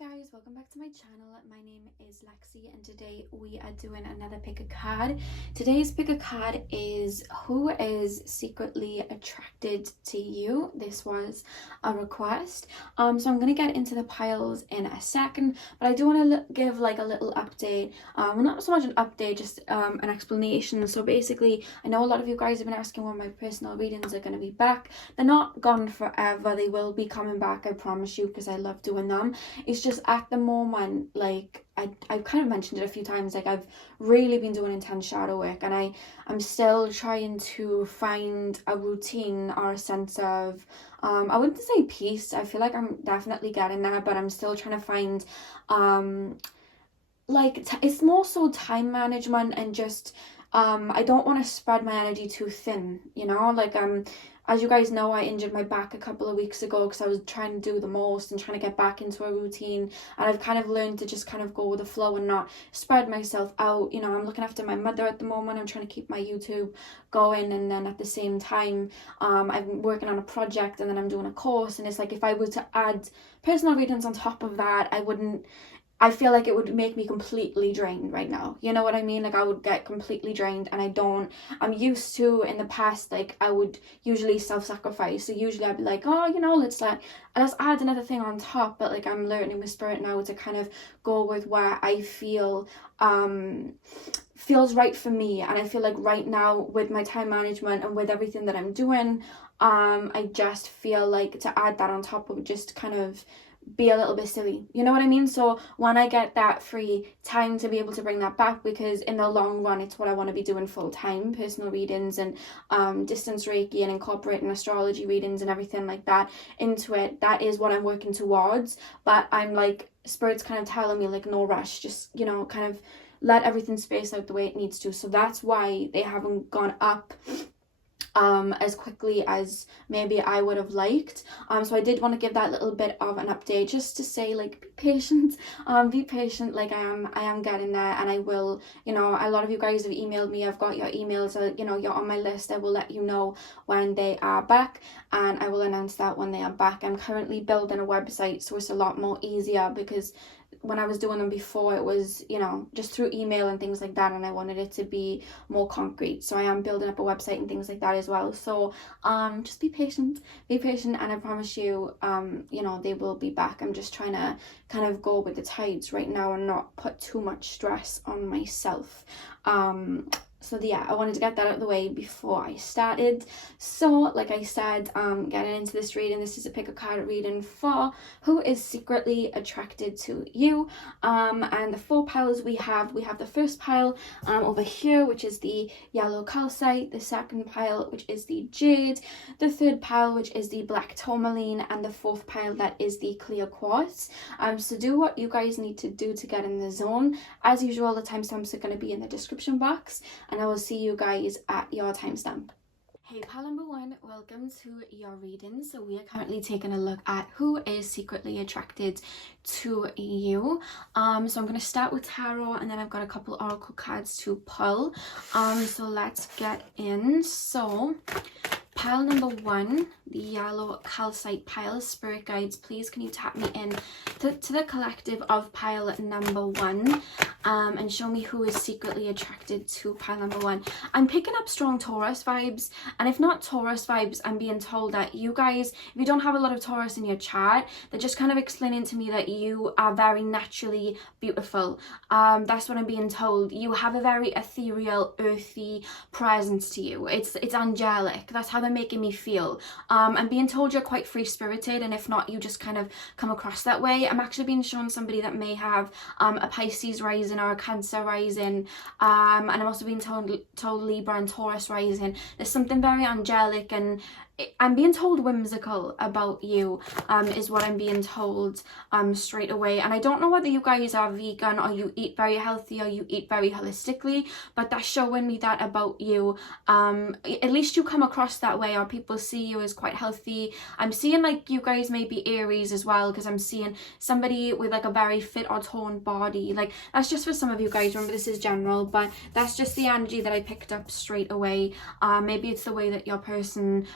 guys, welcome back to my channel. My name is Lexi and today we are doing another pick a card. Today's pick a card is who is secretly attracted to you. This was a request. So I'm going to get into the piles in a second, but I do want to give like a little update. Well, not so much an update, just an explanation. So basically, I know a lot of you guys have been asking when my personal readings are going to be back. They're not gone forever. They will be coming back, I promise you, because I love doing them. It's just at the moment, like I've kind of mentioned it a few times, like I've really been doing intense shadow work and I'm still trying to find a routine or a sense of I wouldn't say peace. I feel like I'm definitely getting there, but I'm still trying to find it's more so time management and just I don't want to spread my energy too thin, you know, like as you guys know, I injured my back a couple of weeks ago because I was trying to do the most and trying to get back into a routine, and I've kind of learned to just kind of go with the flow and not spread myself out. You know, I'm looking after my mother at the moment. I'm trying to keep my YouTube going, and then at the same time I'm working on a project, and then I'm doing a course, and it's like if I were to add personal readings on top of that, I feel like it would make me completely drained right now. You know what I mean? Like I would get completely drained, and I'm used to, in the past, like I would usually self-sacrifice. So usually I'd be like, oh, you know, let's add another thing on top. But like I'm learning with spirit now to kind of go with where I feel feels right for me. And I feel like right now with my time management and with everything that I'm doing, I just feel like to add that on top would just kind of be a little bit silly, you know what I mean? So when I get that free time to be able to bring that back, because in the long run it's what I want to be doing full time, personal readings and distance Reiki and incorporating astrology readings and everything like that into it. That is what I'm working towards, but I'm like, spirit's kind of telling me like no rush, just, you know, kind of let everything space out the way it needs to. So that's why they haven't gone up as quickly as maybe I would have liked. So I did want to give that little bit of an update just to say, like, be patient, like I am getting there, and I will, you know, a lot of you guys have emailed me. I've got your emails, you know, you're on my list. I will let you know when they are back, and I will announce that when they are back. I'm currently building a website, so it's a lot more easier, because when I was doing them before, it was, you know, just through email and things like that, and I wanted it to be more concrete. So I am building up a website and things like that as well. So just be patient, and I promise you, you know, they will be back. I'm just trying to kind of go with the tides right now and not put too much stress on myself. So yeah, I wanted to get that out of the way before I started. So like I said, getting into this reading, this is a pick a card reading for who is secretly attracted to you. And the 4 piles we have the first pile over here, which is the yellow calcite, the second pile, which is the jade, the third pile, which is the black tourmaline, and the 4th pile, that is the clear quartz. So do what you guys need to do to get in the zone. As usual, the timestamps are going to be in the description box, and I will see you guys at your timestamp. Hey pal number 1, welcome to your reading. So we are currently taking a look at who is secretly attracted to you. So I'm going to start with tarot, and then I've got a couple oracle cards to pull. So let's get in. So pile number 1, the yellow calcite pile. Spirit guides, please can you tap me in to the collective of pile number 1, and show me who is secretly attracted to pile number 1. I'm picking up strong Taurus vibes, and if not Taurus vibes, I'm being told that you guys, if you don't have a lot of Taurus in your chart, they're just kind of explaining to me that you are very naturally beautiful. That's what I'm being told. You have a very ethereal, earthy presence to you. It's angelic. That's how they're making me feel. I'm being told you're quite free-spirited, and if not, you just kind of come across that way. I'm actually being shown somebody that may have a Pisces rising or a Cancer rising, and I'm also being told Libra and Taurus rising. There's something very angelic, and I'm being told whimsical about you, is what I'm being told straight away. And I don't know whether you guys are vegan or you eat very healthy or you eat very holistically, but that's showing me that about you. At least you come across that way, or people see you as quite healthy. I'm seeing like you guys may be Aries as well, because I'm seeing somebody with like a very fit or toned body. Like that's just for some of you guys, remember this is general, but that's just the energy that I picked up straight away. Maybe it's the way that your person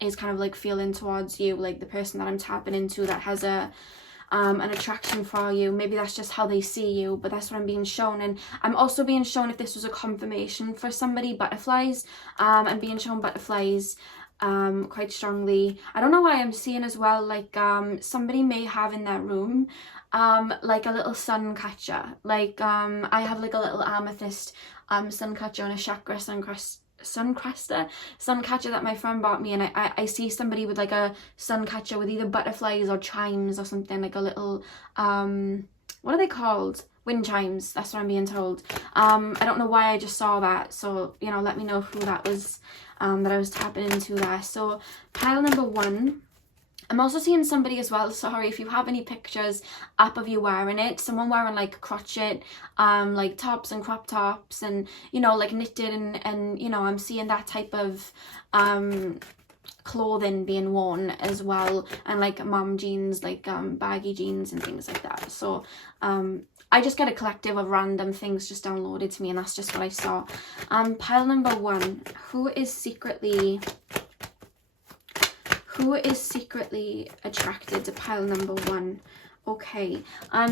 is kind of like feeling towards you, like the person that I'm tapping into that has a an attraction for you. Maybe that's just how they see you, but that's what I'm being shown. And I'm also being shown, if this was a confirmation for somebody, butterflies. I'm being shown butterflies quite strongly. I don't know why I'm seeing as well, like somebody may have in their room like a little sun catcher. Like I have like a little amethyst sun catcher and a chakra sun catcher that my friend bought me, and I see somebody with like a sun catcher with either butterflies or chimes or something, like a little what are they called? Wind chimes, that's what I'm being told. I don't know why I just saw that, so you know, let me know who that was that I was tapping into there. So pile number 1, I'm also seeing somebody as well, sorry if you have any pictures up of you wearing it, someone wearing like crochet like tops and crop tops, and you know, like knitted, and you know, I'm seeing that type of clothing being worn as well, and like mom jeans, like baggy jeans and things like that. So I just get a collective of random things just downloaded to me, and that's just what I saw. Pile number 1, who is secretly attracted to pile number 1? Okay,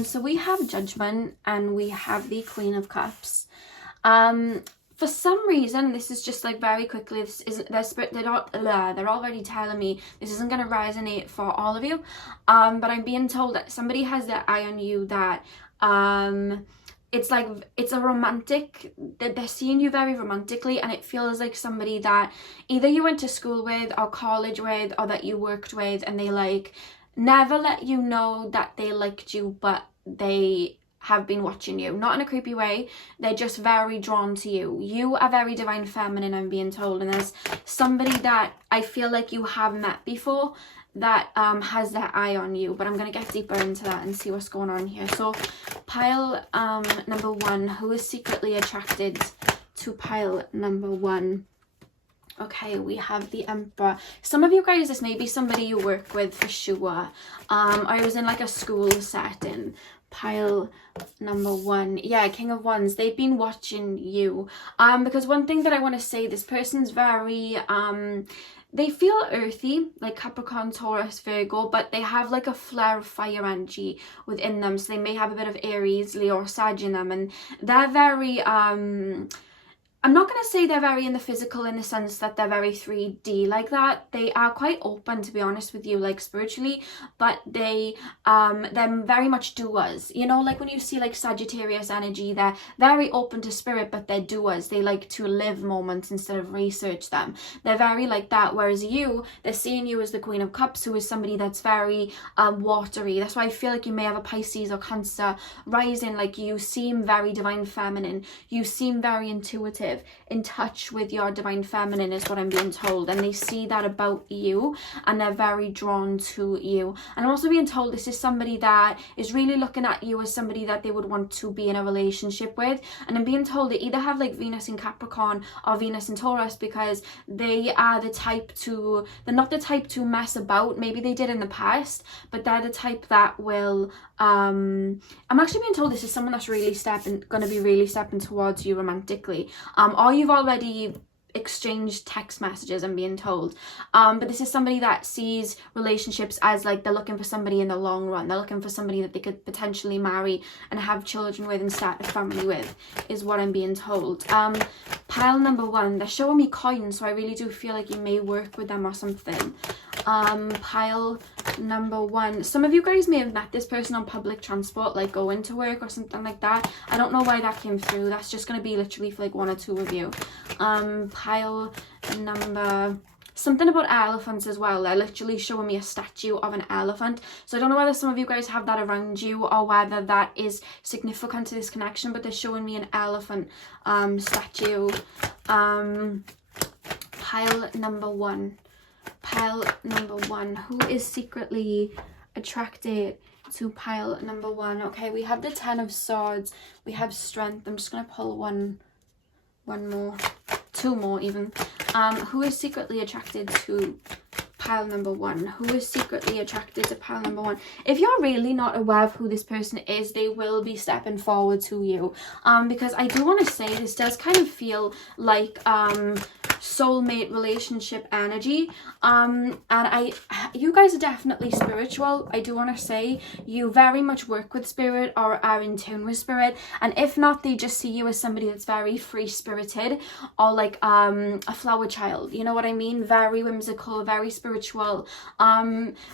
so we have Judgment and we have the Queen of Cups. For some reason, this is just like very quickly, this is they're already telling me this isn't going to resonate for all of you, but I'm being told that somebody has their eye on you, that it's like, it's a romantic, that they're seeing you very romantically, and it feels like somebody that either you went to school with or college with, or that you worked with, and they like never let you know that they liked you, but they have been watching you, not in a creepy way, they're just very drawn to you. You are very divine feminine, I'm being told, and there's somebody that I feel like you have met before that has their eye on you, but I'm going to get deeper into that and see what's going on here. So pile number 1, who is secretly attracted to pile number 1? Okay, we have the Emperor. Some of you guys, this may be somebody you work with for sure. I was in like a school setting. Pile number 1, yeah, King of Wands, they've been watching you, because one thing that I want to say, this person's very they feel earthy, like Capricorn, Taurus, Virgo, but they have like a flare of fire energy within them, so they may have a bit of Aries, Leo, or Sag in them, and they're very I'm not going to say they're very in the physical in the sense that they're very 3D like that. They are quite open, to be honest with you, like spiritually, but they're very much doers. You know, like when you see like Sagittarius energy, they're very open to spirit, but they're doers. They like to live moments instead of research them. They're very like that, whereas you, they're seeing you as the Queen of Cups, who is somebody that's very watery. That's why I feel like you may have a Pisces or Cancer rising. Like you seem very divine feminine. You seem very intuitive, in touch with your divine feminine, is what I'm being told, and they see that about you and they're very drawn to you. And I'm also being told this is somebody that is really looking at you as somebody that they would want to be in a relationship with, and I'm being told they either have like Venus in Capricorn or Venus in Taurus, because they are the type to, they're not the type to mess about. Maybe they did in the past, but they're the type that will I'm actually being told this is someone that's really gonna be really stepping towards you romantically, or you've already exchanged text messages, I'm being told, but this is somebody that sees relationships as like they're looking for somebody in the long run. They're looking for somebody that they could potentially marry and have children with and start a family with, is what I'm being told. Pile number 1, they're showing me coins, so I really do feel like you may work with them or something. Pile number 1, some of you guys may have met this person on public transport, like going to work or something like that. I don't know why that came through. That's just going to be literally for like 1 or 2 of you. Pile number, something about elephants as well. They're literally showing me a statue of an elephant, so I don't know whether some of you guys have that around you or whether that is significant to this connection, but they're showing me an elephant statue. Pile number 1, pile number 1, who is secretly attracted to pile number 1? Okay, we have the 10 of Swords, we have Strength. I'm just gonna pull one more, 2 more even. Who is secretly attracted to pile number 1? Who is secretly attracted to pile number 1? If you're really not aware of who this person is, they will be stepping forward to you, because I do want to say this does kind of feel like soulmate relationship energy. And you guys are definitely spiritual. I do want to say you very much work with spirit or are in tune with spirit, and if not, they just see you as somebody that's very free spirited, or like a flower child, you know what I mean? Very whimsical, very spiritual,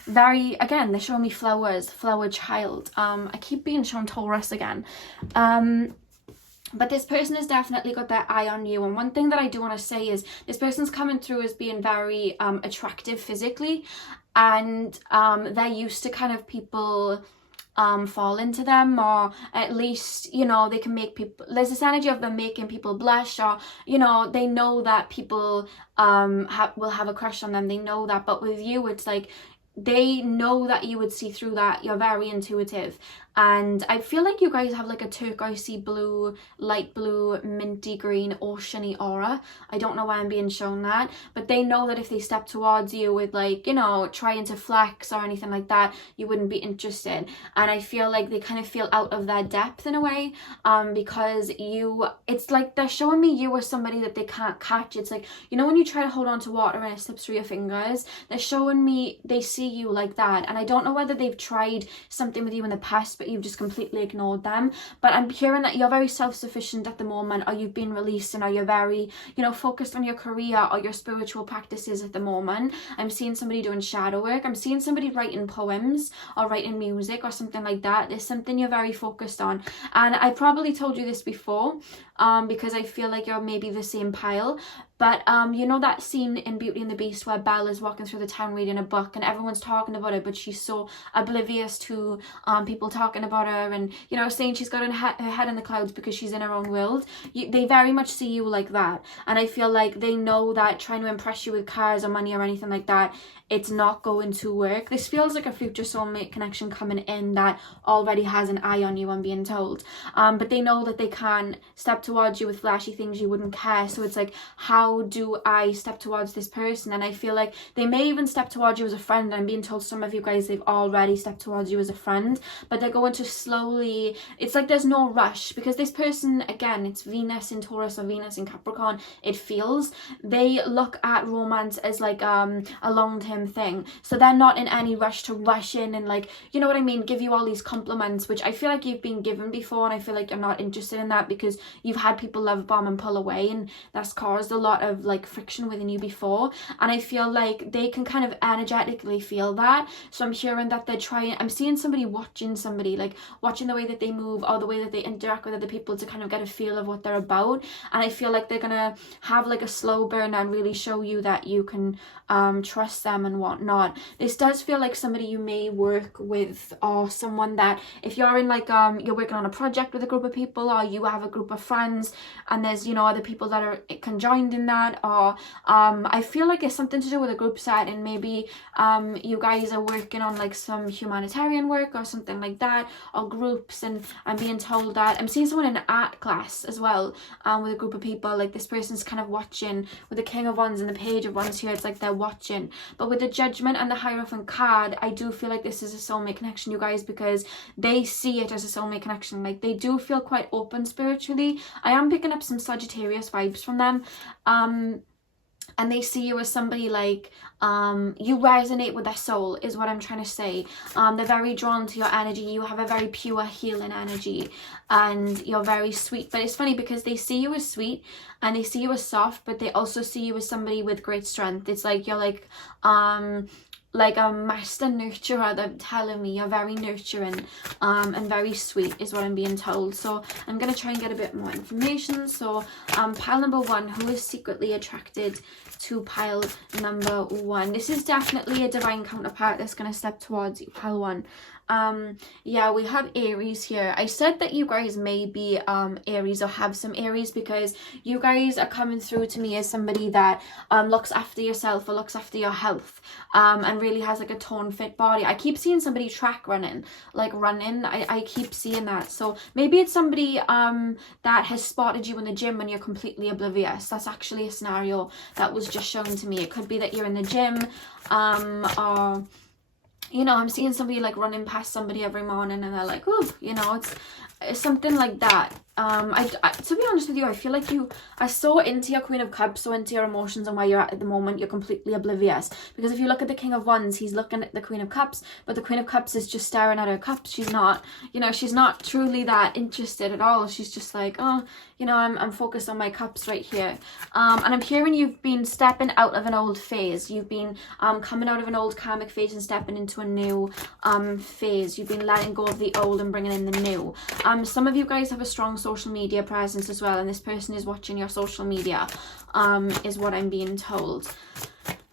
very, again, they're showing me flowers, flower child. I keep being shown Taurus again. But this person has definitely got their eye on you. And one thing that I do want to say is this person's coming through as being very attractive physically. And they're used to kind of people fall into them, or at least, you know, they can make people, there's this energy of them making people blush, or, you know, they know that people will have a crush on them. They know that. But with you, it's like, they know that you would see through that. You're very intuitive, and I feel like you guys have like a turquoisey blue, light blue, minty green, oceany aura. I don't know why I'm being shown that, but they know that if they step towards you with, like, you know, trying to flex or anything like that, you wouldn't be interested. And I feel like they kind of feel out of their depth in a way, because it's like they're showing me you as somebody that they can't catch. It's like, you know, when you try to hold on to water and it slips through your fingers, they're showing me they see you like that. And I don't know whether they've tried something with you in the past, but you've just completely ignored them. But I'm hearing that you're very self-sufficient at the moment, or you've been released, and or you're very, you know, focused on your career or your spiritual practices at the moment. I'm seeing somebody doing shadow work. I'm seeing somebody writing poems or writing music or something like that. There's something you're very focused on. And I probably told you this before, because I feel like you're maybe the same pile. But you know that scene in Beauty and the Beast where Belle is walking through the town reading a book and everyone's talking about it, but she's so oblivious to people talking about her, and, you know, saying she's got her head in the clouds because she's in her own world. They very much see you like that. And I feel like they know that trying to impress you with cars or money or anything like that, it's not going to work. This feels like a future soulmate connection coming in that already has an eye on you, I'm being told. But they know that they can step towards you with flashy things you wouldn't care. So it's like, how do I step towards this person? And I feel like they may even step towards you as a friend. I'm being told some of you guys, they've already stepped towards you as a friend, but they're going to slowly, it's like there's no rush, because this person, again, it's Venus in Taurus or Venus in Capricorn. It feels, they look at romance as like a long-term thing, so they're not in any rush to rush in and, like, you know what I mean, give you all these compliments, which I feel like you've been given before, and I feel like you're not interested in that because you've had people love bomb and pull away, and that's caused a lot of like friction within you before. And I feel like they can kind of energetically feel that. So I'm hearing that they're trying, I'm seeing somebody watching somebody, like watching the way that they move or the way that they interact with other people to kind of get a feel of what they're about. And I feel like they're gonna have like a slow burn and really show you that you can trust them and whatnot. This does feel like somebody you may work with, or someone that, if you're in like you're working on a project with a group of people, or you have a group of friends and there's, you know, other people that are conjoined in that, or I feel like it's something to do with a group set, and maybe you guys are working on like some humanitarian work or something like that, or groups. And I'm being told that I'm seeing someone in an art class as well, with a group of people. Like this person's kind of watching with the King of Wands and the Page of Wands here. It's like they're watching. But with the Judgment and the Hierophant card, I do feel like this is a soulmate connection, you guys, because they see it as a soulmate connection. Like they do feel quite open spiritually. I am picking up some Sagittarius vibes from them. And they see you as somebody like, you resonate with their soul is what I'm trying to say. They're very drawn to your energy. You have a very pure healing energy, and you're very sweet. But it's funny because they see you as sweet and they see you as soft, but they also see you as somebody with great strength. It's like you're like a master nurturer. They're telling me you're very nurturing and very sweet is what I'm being told. So I'm going to try and get a bit more information. So pile number 1, who is secretly attracted to pile number 1? This is definitely a divine counterpart that's going to step towards you, pile 1. Yeah, we have Aries here. I said that you guys may be Aries or have some Aries, because you guys are coming through to me as somebody that looks after yourself or looks after your health, and really has like a toned fit body. I keep seeing somebody track running, like running. I keep seeing that. So maybe it's somebody that has spotted you in the gym when you're completely oblivious. That's actually a scenario that was just shown to me. It could be that you're in the gym, or, you know, I'm seeing somebody like running past somebody every morning and they're like, oh, you know, it's something like that. to be honest with you, I feel like you are so into your Queen of Cups, so into your emotions and where you're at the moment, you're completely oblivious. Because if you look at the King of Wands, he's looking at the Queen of Cups, but the Queen of Cups is just staring at her cups. She's not, you know, she's not truly that interested at all. She's just like, oh, you know, I'm focused on my cups right here. And I'm hearing you've been stepping out of an old phase. You've been coming out of an old karmic phase and stepping into a new phase. You've been letting go of the old and bringing in the new. Some of you guys have a strong social media presence as well, and this person is watching your social media, is what I'm being told.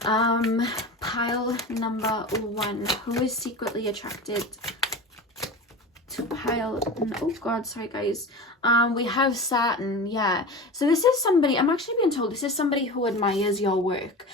Pile number 1, who is secretly attracted to pile, oh god, sorry guys, we have Saturn. Yeah, so this is somebody, I'm actually being told this is somebody who admires your work.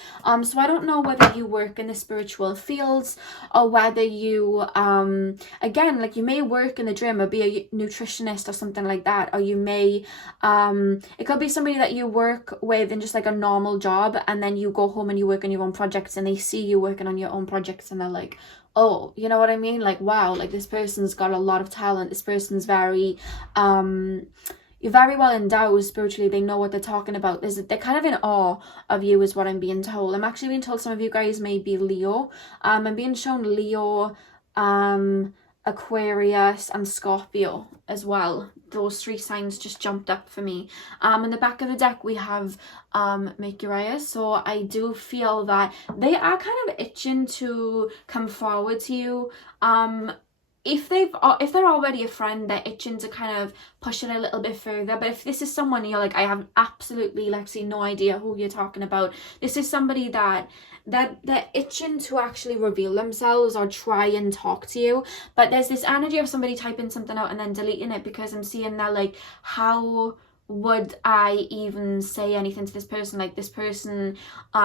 So I don't know whether you work in the spiritual fields or whether you again, like, you may work in the gym or be a nutritionist or something like that, or you may it could be somebody that you work with in just like a normal job, and then you go home and you work on your own projects, and they see you working on your own projects and they're like, oh, you know what I mean? Like, wow, like, this person's got a lot of talent. This person's very, you're very well endowed spiritually. They know what they're talking about. They're kind of in awe of you is what I'm being told. I'm actually being told some of you guys may be Leo. I'm being shown Leo, Aquarius and Scorpio as well. Those 3 signs just jumped up for me. In the back of the deck we have Mercury, so I do feel that they are kind of itching to come forward to you. If they're already a friend, they're itching to kind of push it a little bit further. But if this is someone you're like, I have absolutely, Lexi, no idea who you're talking about, this is somebody that they're itching to actually reveal themselves or try and talk to you. But there's this energy of somebody typing something out and then deleting it, because I'm seeing that, like, how would I even say anything to this person? Like, this person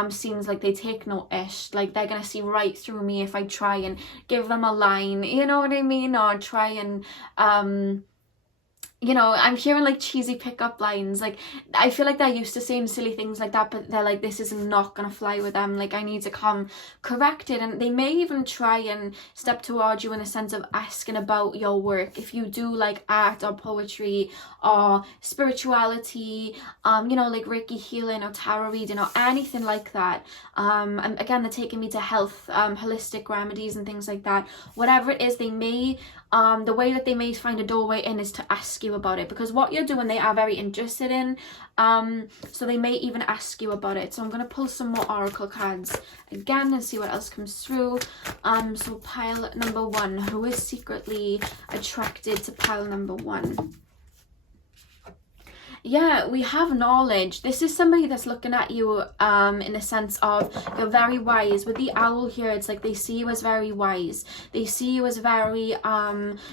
seems like they take no ish, like they're gonna see right through me if I try and give them a line, you know what I mean, or try and you know, I'm hearing like cheesy pickup lines. Like, I feel like they're used to saying silly things like that, but they're like, this is not gonna fly with them. Like, I need to come corrected. And they may even try and step towards you in the sense of asking about your work. If you do like art or poetry or spirituality, you know, like Reiki healing or tarot reading or anything like that. And again, they're taking me to health, holistic remedies and things like that. Whatever it is, they may the way that they may find a doorway in is to ask you about it, because what you're doing they are very interested in, so they may even ask you about it. So I'm going to pull some more oracle cards again and see what else comes through. So pile number 1, who is secretly attracted to pile number 1? Yeah, we have knowledge. This is somebody that's looking at you in the sense of you're very wise. With the owl here, it's like they see you as very wise. They see you as very,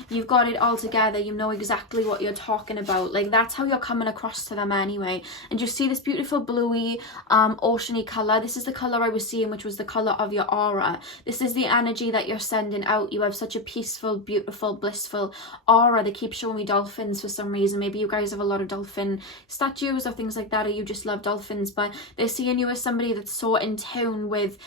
you've got it all together. You know exactly what you're talking about. Like, that's how you're coming across to them anyway. And you see this beautiful bluey, oceany colour. This is the colour I was seeing, which was the colour of your aura. This is the energy that you're sending out. You have such a peaceful, beautiful, blissful aura. They keep showing me dolphins for some reason. Maybe you guys have a lot of dolphin statues or things like that, or you just love dolphins, but they're seeing you as somebody that's so in tune with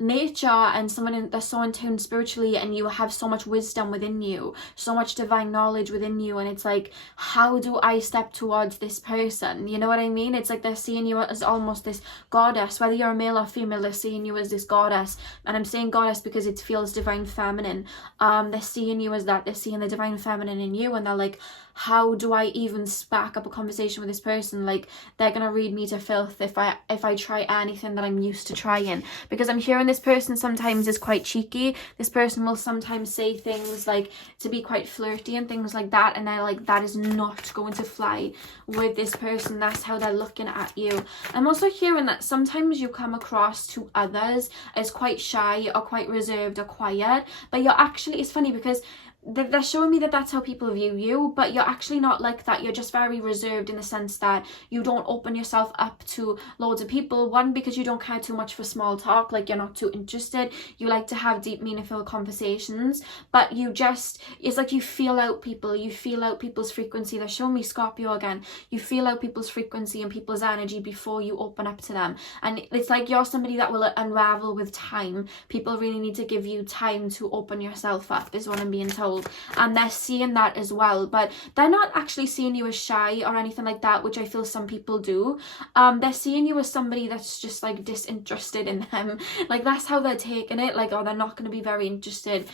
nature, and someone that's so in tune spiritually, and you have so much wisdom within you, so much divine knowledge within you. And it's like, how do I step towards this person? You know what I mean? It's like they're seeing you as almost this goddess. Whether you're a male or female, they're seeing you as this goddess. And I'm saying goddess because it feels divine feminine. They're seeing you as that. They're seeing the divine feminine in you, and they're like, how do I even spark up a conversation with this person? Like, they're gonna read me to filth if I try anything that I'm used to trying. Because I'm hearing this person sometimes is quite cheeky. This person will sometimes say things like to be quite flirty and things like that, and they're like, that is not going to fly with this person. That's how they're looking at you. I'm also hearing that sometimes you come across to others as quite shy or quite reserved or quiet, but you're actually, it's funny because they're showing me that that's how people view you, but you're actually not like that. You're just very reserved in the sense that you don't open yourself up to loads of people. One, because you don't care too much for small talk, like you're not too interested. You like to have deep, meaningful conversations, but you just, it's like you feel out people. You feel out people's frequency. They're showing me Scorpio again. You feel out people's frequency and people's energy before you open up to them. And it's like you're somebody that will unravel with time. People really need to give you time to open yourself up, is what I'm being told. told, and they're seeing that as well. But they're not actually seeing you as shy or anything like that, which I feel some people do. They're seeing you as somebody that's just like disinterested in them. Like that's how they're taking it, like, oh, they're not going to be very interested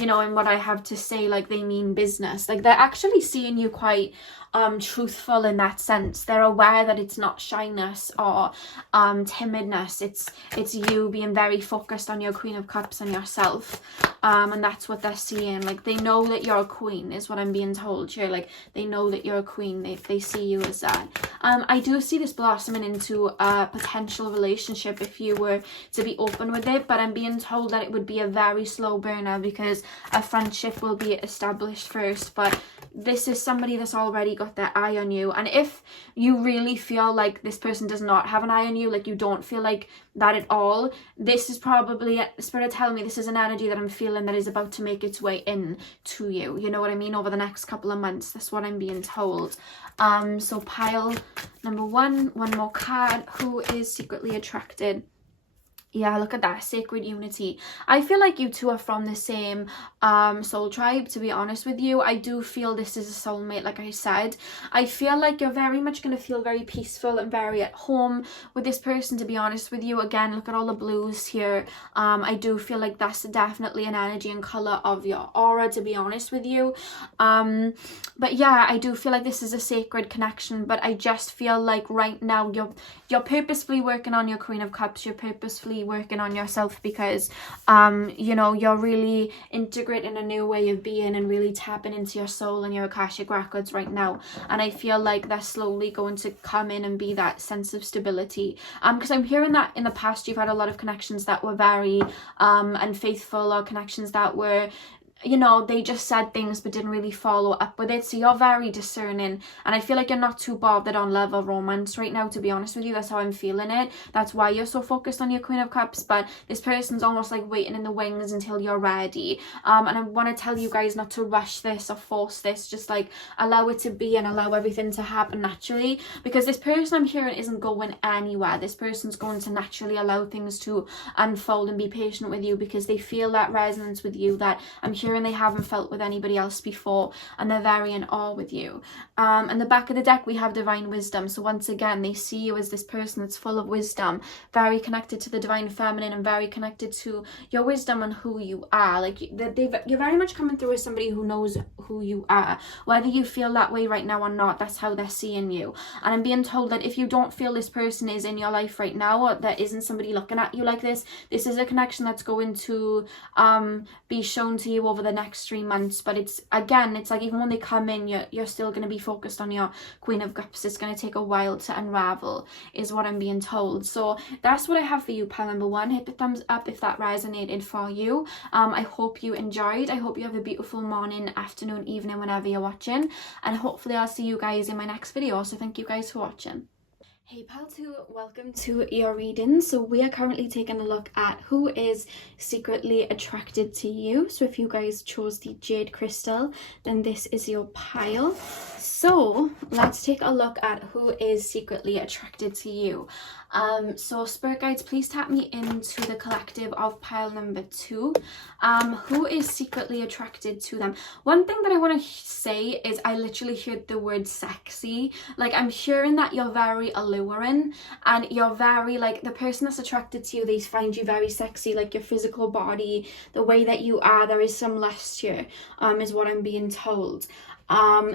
you know, in what I have to say, like they mean business. Like they're actually seeing you quite truthful in that sense. They're aware that it's not shyness or timidness, it's you being very focused on your Queen of Cups and yourself, and that's what they're seeing. Like they know that you're a queen is what I'm being told here. Like they know that you're a queen, they see you as that. I do see this blossoming into a potential relationship if you were to be open with it, but I'm being told that it would be a very slow burner because a friendship will be established first. But this is somebody that's already got their eye on you, and if you really feel like this person does not have an eye on you, like you don't feel like that at all, this is probably Spirit telling me this is an energy that I'm feeling that is about to make its way in to you, you know what I mean, over the next couple of months. That's what I'm being told. So pile number one more card. Who is secretly attracted? Yeah, look at that, sacred unity. I feel like you two are from the same soul tribe, to be honest with you. I do feel this is a soulmate, like I said. I feel like you're very much going to feel very peaceful and very at home with this person, to be honest with you. Again, look at all the blues here. I do feel like that's definitely an energy and colour of your aura, to be honest with you. But yeah, I do feel like this is a sacred connection, but I just feel like right now you're purposefully working on your Queen of Cups. You're purposefully working on yourself because you know, you're really integrating a new way of being and really tapping into your soul and your Akashic records right now, and I feel like they're slowly going to come in and be that sense of stability, because I'm hearing that in the past you've had a lot of connections that were very unfaithful, or connections that were, you know, they just said things but didn't really follow up with it. So you're very discerning, and I feel like you're not too bothered on love or romance right now, to be honest with you. That's how I'm feeling it. That's why you're so focused on your Queen of Cups, but this person's almost like waiting in the wings until you're ready. And I want to tell you guys not to rush this or force this, just like allow it to be and allow everything to happen naturally, because this person I'm hearing isn't going anywhere. This person's going to naturally allow things to unfold and be patient with you because they feel that resonance with you that I'm hearing they haven't felt with anybody else before, and they're very in awe with you. And the back of the deck we have divine wisdom. So once again, they see you as this person that's full of wisdom, very connected to the divine feminine and very connected to your wisdom and who you are. Like you're very much coming through as somebody who knows who you are, whether you feel that way right now or not. That's how they're seeing you. And I'm being told that if you don't feel this person is in your life right now, or there isn't somebody looking at you like this is a connection that's going to be shown to you over the next 3 months. But it's like even when they come in, you're still going to be focused on your Queen of Cups. It's going to take a while to unravel, is what I'm being told. So that's what I have for you, pile number one. Hit the thumbs up if that resonated for you. I hope you enjoyed. I hope you have a beautiful morning, afternoon, evening, whenever you're watching, and hopefully I'll see you guys in my next video. So thank you guys for watching. Hey pal 2, welcome to your reading. So we are currently taking a look at who is secretly attracted to you. So if you guys chose the jade crystal, then this is your pile. So let's take a look at who is secretly attracted to you. So spirit guides, please tap me into the collective of pile number 2. Who is secretly attracted to them? One thing that I want to say is I literally heard the word sexy. Like I'm hearing that you're very alluring, and you're very like, the person that's attracted to you, they find you very sexy, like your physical body, the way that you are. There is some lust here, is what I'm being told.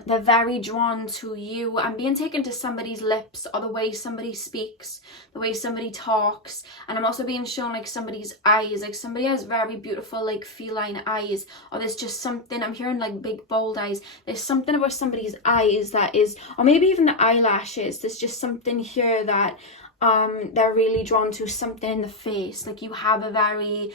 They're very drawn to you. I'm being taken to somebody's lips, or the way somebody speaks, the way somebody talks, and I'm also being shown like somebody's eyes, like somebody has very beautiful like feline eyes, or there's just something, I'm hearing like big bold eyes. There's something about somebody's eyes that is, or maybe even the eyelashes, there's just something here that they're really drawn to, something in the face. Like you have a very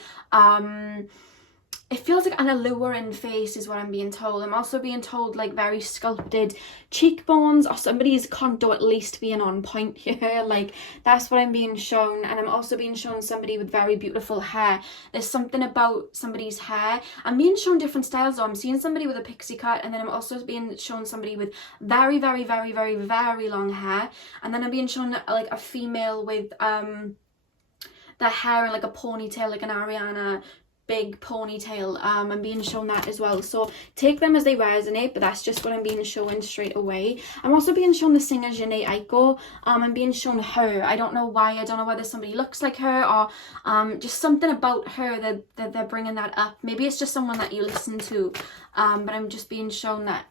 it feels like an alluring face, is what I'm being told. I'm also being told like very sculpted cheekbones, or somebody's contour at least being on point here. Like that's what I'm being shown. And I'm also being shown somebody with very beautiful hair. There's something about somebody's hair. I'm being shown different styles though. I'm seeing somebody with a pixie cut, and then I'm also being shown somebody with very, very, very, very, very long hair. And then I'm being shown like a female with the hair in like a ponytail, like an Ariana big ponytail. I'm being shown that as well, so take them as they resonate, but that's just what I'm being shown straight away. I'm also being shown the singer Jhené Aiko. I'm being shown her. I don't know why. I don't know whether somebody looks like her or just something about her that they're bringing that up. Maybe it's just someone that you listen to, but I'm just being shown that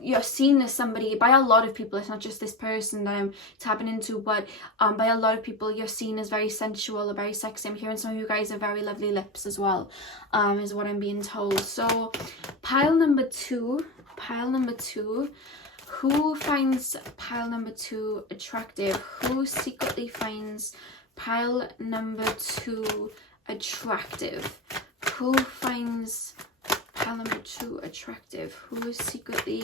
you're seen as somebody by a lot of people. It's not just this person that I'm tapping into, but by a lot of people you're seen as very sensual or very sexy. I'm hearing some of you guys have very lovely lips as well, is what I'm being told. So pile number two, who finds pile number 2 attractive? Who secretly finds pile number 2 attractive? Who finds pile number 2 attractive? Who is secretly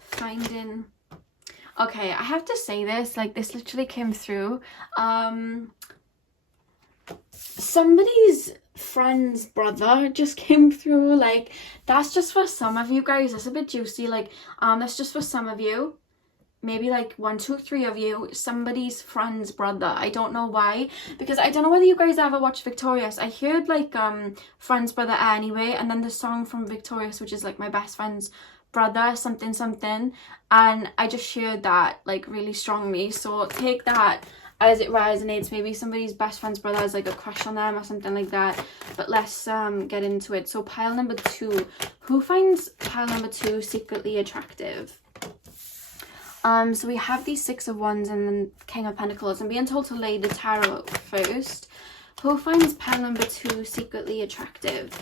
finding... Okay, I have to say this, like, this literally came through. Somebody's friend's brother just came through. Like, that's just for some of you guys. That's a bit juicy. Like, that's just for some of you. Maybe like 1, 2, 3 of you, somebody's friend's brother. I don't know why, because I don't know whether you guys ever watched Victorious. I heard like friend's brother anyway, and then the song from Victorious, which is like my best friend's brother something something, and I just heard that like really strongly. So take that as it resonates. Maybe somebody's best friend's brother has like a crush on them or something like that, but let's get into it. So pile number 2, who finds pile number 2 secretly attractive? So we have the 6 of Wands and the King of Pentacles. I'm being told to lay the tarot first. Who finds pile number 2 secretly attractive?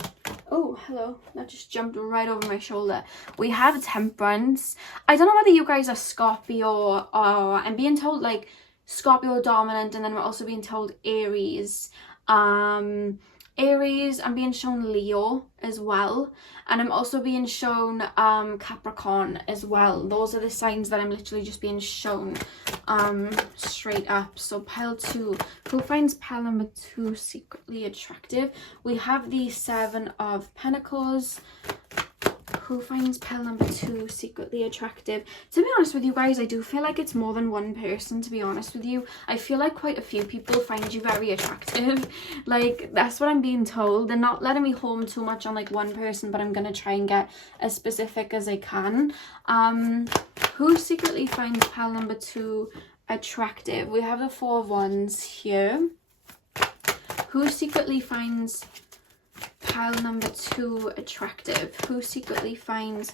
Oh, hello. That just jumped right over my shoulder. We have Temperance. I don't know whether you guys are Scorpio or I'm being told like Scorpio dominant, and then we're also being told Aries. Aries, I'm being shown Leo as well, and I'm also being shown Capricorn as well. Those are the signs that I'm literally just being shown straight up. So pile 2, who finds pile number 2 secretly attractive? We have the 7 of Pentacles. Who finds pile number 2 secretly attractive? To be honest with you guys, I do feel like it's more than one person, to be honest with you. I feel like quite a few people find you very attractive. Like, that's what I'm being told. They're not letting me home too much on like one person, but I'm going to try and get as specific as I can. Who secretly finds pile number 2 attractive? We have the 4 of Wands here. Who secretly finds pile number 2 attractive? Who secretly finds